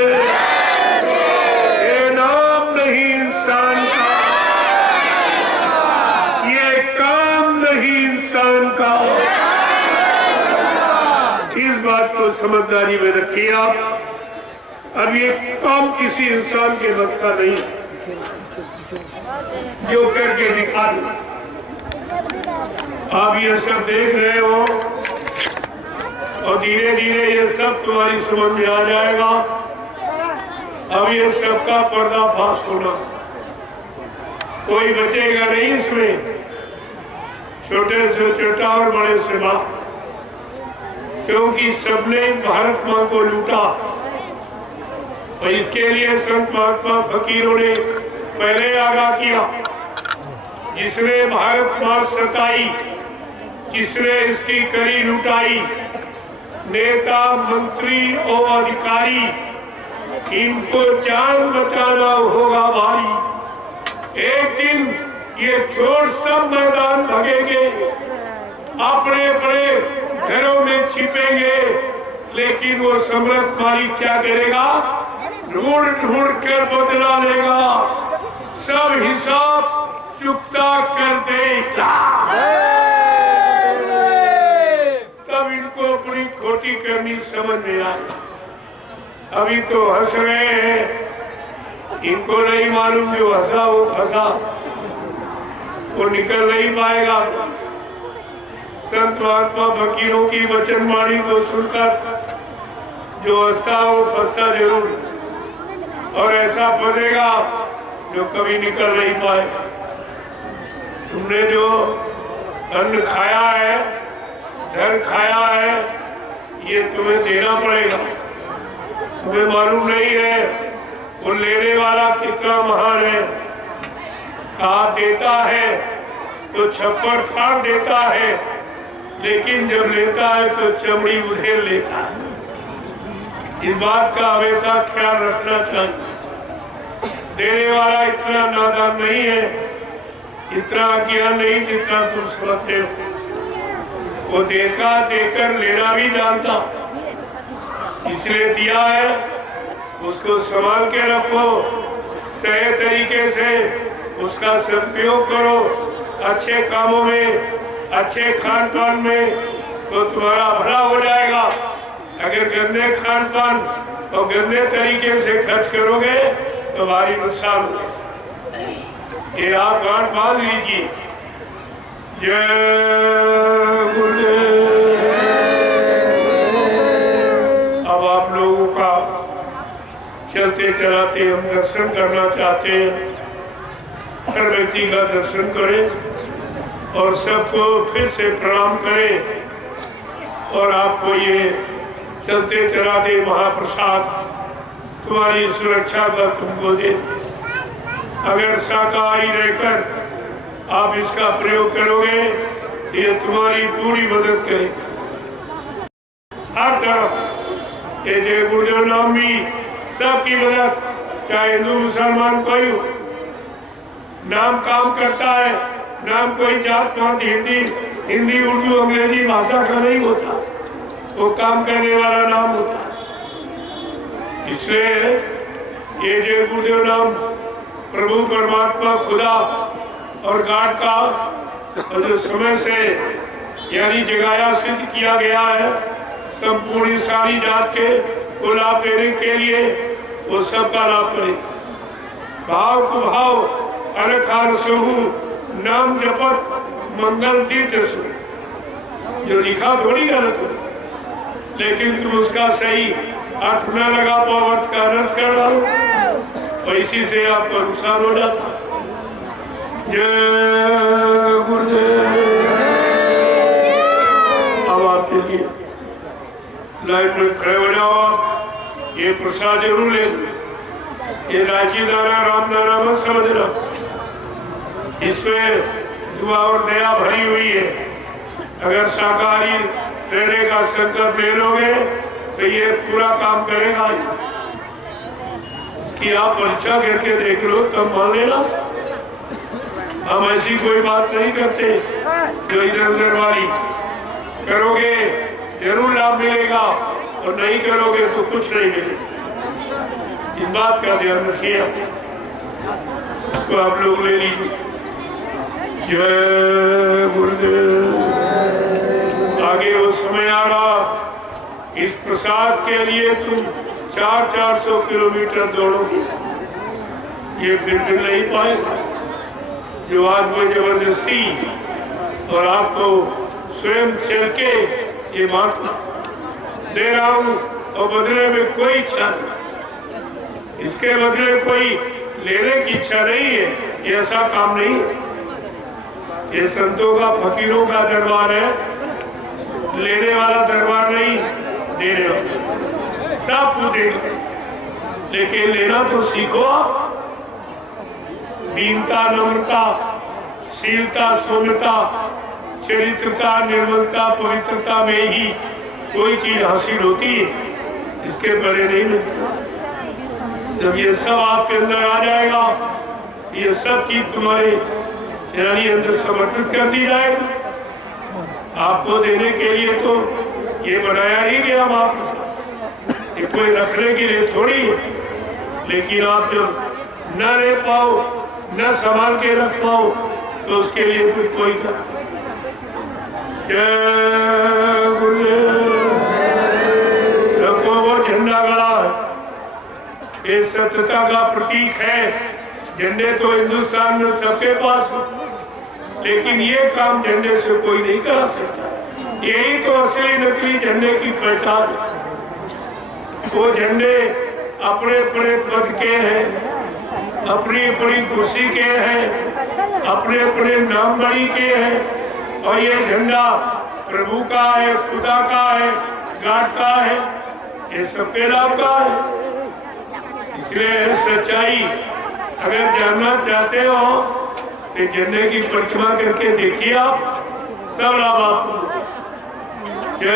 ये नाम नहीं इंसान का, ये काम नहीं इंसान का। इस बात को समझदारी में रखिए आप। अब ये काम किसी इंसान के बस का नहीं जो करके दिखा दो। आप ये सब देख रहे हो और धीरे धीरे ये सब तुम्हारी समझ में आ जाएगा। अब ये सबका पर्दाफाश होना, कोई बचेगा नहीं इसमें, छोटे से छोटा और बड़े से बड़ा, क्योंकि सबने भारत माँ को लूटा। और इसके लिए संत महात्मा फकीरों ने पहले आगाह किया, जिसने भारत माँ सताई, जिसने इसकी करी लुटाई, नेता, मंत्री और अधिकारी, इनको जान बचाना होगा भारी। एक दिन ये छोड़ सब मैदान भागेंगे, अपने अपने घरों में छिपेंगे, लेकिन वो सम्राट मालिक क्या करेगा? ढूंढ ढूंढ कर बदला लेगा, सब हिसाब चुकता कर देगा। तब इनको अपनी खोटी करनी समझ में आई। अभी तो हंस रहे हैं, इनको नहीं मालूम जो हंसा वो फंसा, वो निकल नहीं पाएगा। संत महात्मा फकीरों की वचनवाणी को सुनकर जो हंसता वो फंसता जरूर, और ऐसा फंसेगा जो कभी निकल नहीं पाएगा। तुमने जो अन्न खाया है, धन खाया है, ये तुम्हें देना पड़ेगा। तुम्हें मालूम नहीं है वो लेने वाला कितना महान है। कहा देता है तो छप्पर फाड़ देता है, लेकिन जब लेता है तो चमड़ी उधेड़ लेता है। इस बात का हमेशा ख्याल रखना चाहिए। देने वाला इतना नादान नहीं है, इतना अज्ञान नहीं जितना तुम समझते हो। वो देता देकर लेना भी जानता, इसलिए दिया है, उसको संभाल के रखो, सही तरीके से उसका सदुपयोग करो, अच्छे कामों में, अच्छे खान पान में, तो तुम्हारा भला हो जाएगा। अगर गंदे खान पान और गंदे तरीके से खर्च करोगे तो भारी नुकसान होगा। ये आप गांठ बांध लीजिए। जय गुरुदेव। अब आप लोगों का चलते चलाते हम दर्शन करना चाहते हैं। हर व्यक्ति का दर्शन करें और सबको फिर से प्रणाम करें, और आपको ये चलते चलाते महाप्रसाद तुम्हारी सुरक्षा का तुमको दे। अगर शाकाहारी रहकर आप इसका प्रयोग करोगे तो ये तुम्हारी पूरी मदद करेगा। हर तरफ ये जय गुरुदेव नाम भी सबकी मदद, चाहे हिंदू मुसलमान कोई हो, नाम काम करता है। नाम कोई जात पात हिंदी उर्दू अंग्रेजी भाषा का नहीं होता, वो काम करने वाला नाम होता है। इसलिए ये जय गुरुदेव नाम प्रभु परमात्मा खुदा और गाड का और जो समय से यानी जगाया सिद्ध किया गया है संपूर्ण सारी जात के को लाभ देने के लिए, वो सबका लाभ करे। भाव को भाव अनखान सहू नाम जपत मंगल तीर्थ सु। जो लिखा थोड़ी गलत हो, लेकिन तुम उसका सही अर्थ न लगा पाओ, अर्थ का अनर्थ कर डालो, और इसी से आपका नुकसान हो जाता। जय गुरुदेव। अब आपके लिए लाइन में खड़े हो जाओ। आप ये प्रसाद जरूर ले लो। ये राजी दाना राम दाना मत समझना, इसमें दुआ और दया भरी हुई है। अगर शाकाहारी रहने का संकल्प ले लोगे तो ये पूरा काम करेगा। इसकी आप परीक्षा करके देख लो तब मान लेना। हम ऐसी कोई बात नहीं करते जो इधर उधर वाली। करोगे जरूर लाभ मिलेगा, और नहीं करोगे तो कुछ नहीं मिलेगा। इस बात का ध्यान रखिए। इसको आप लोग ले लीजिए। जय गुरुदेव। आगे वो समय आ रहा, इस प्रसाद के लिए तुम 400-400 किलोमीटर दौड़ोगे, ये फिर मिल नहीं पाएगा। जो आज में जबरदस्ती और आपको स्वयं चल के ये बात दे रहा हूँ, और बदले में कोई इच्छा नहीं, इसके बदले कोई लेने की इच्छा नहीं है, ये ऐसा काम नहीं है। ये संतों का फकीरों का दरबार है, लेने वाला दरबार नहीं, देने वाला सब कुछ देगा। लेकिन लेना तो सीखो आप। दीनता, नम्रता, शीलता, सौम्यता, चरित्रता, निर्मलता, पवित्रता में ही कोई चीज हासिल होती है, इसके परे नहीं मिलता। जब ये सब आपके अंदर आ जाएगा, ये सब चीज तुम्हारे यानी अंदर समर्पित कर दी जाएगी, आपको देने के लिए तो ये बनाया ही गया महाप्रसाद, ये कोई रखने के लिए थोड़ी है। लेकिन आप जब न रह पाओ, न संभाल के रख पाओ, तो उसके लिए कोई कर। जय गुरुदेव। देखो वो झंडा गड़ा है, ये सत्यता का प्रतीक है। झंडे तो हिंदुस्तान में सबके पास है, लेकिन ये काम झंडे से कोई नहीं करा सकता। यही तो असली नकली झंडे की पहचान है। वो झंडे अपने अपने पद के हैं, अपनी अपनी कुर्सी के हैं, अपने अपने नाम बड़ी के हैं, और ये झंडा प्रभु का है, खुदा का है, गाड का है, ये सबके नाम का है। इसलिए सच्चाई अगर जानना चाहते हो तो झंडे की परिक्रमा करके देखिए, आप सब लाभ आपको मिलेगा। जय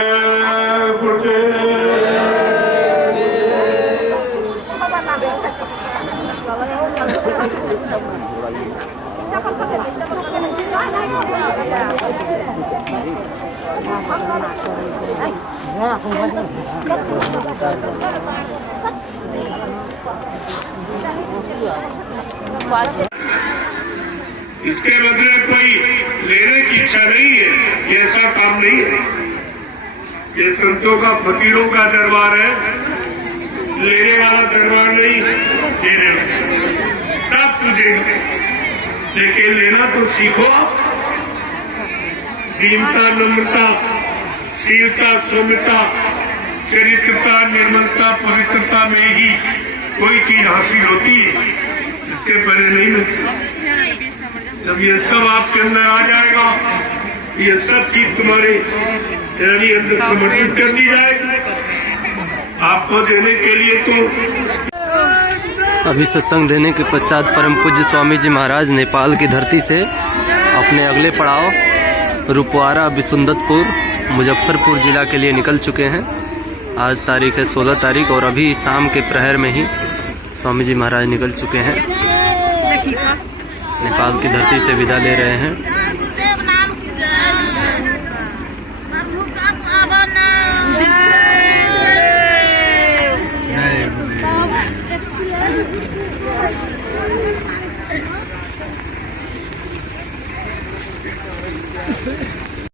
गुरुदेव। इसके बदले कोई लेने की इच्छा नहीं है, ये ऐसा काम नहीं है। ये संतों का फकीरों का दरबार है, लेने वाला दरबार नहीं, देने वाला सब कुछ देंगे। लेकिन लेना तो सीखो आप। दीनता, नम्रता, शीलता, सौम्यता, चरित्रता, निर्मलता, पवित्रता में ही कोई चीज हासिल होती है, इसके पहले नहीं मिलती। जब ये सब आपके अंदर आ जाएगा, ये सब चीज तुम्हारे यानी अंदर समर्पित कर दी जाएगी आपको देने के लिए। तो अभी सत्संग देने के पश्चात परम पूज्य स्वामी जी महाराज नेपाल की धरती से अपने अगले पड़ाव रूपवारा बिसुंदतपुर मुजफ्फरपुर जिला के लिए निकल चुके हैं। आज तारीख है 16 तारीख और अभी शाम के प्रहर में ही स्वामी जी महाराज निकल चुके हैं। नेपाल की धरती से विदा ले रहे हैं।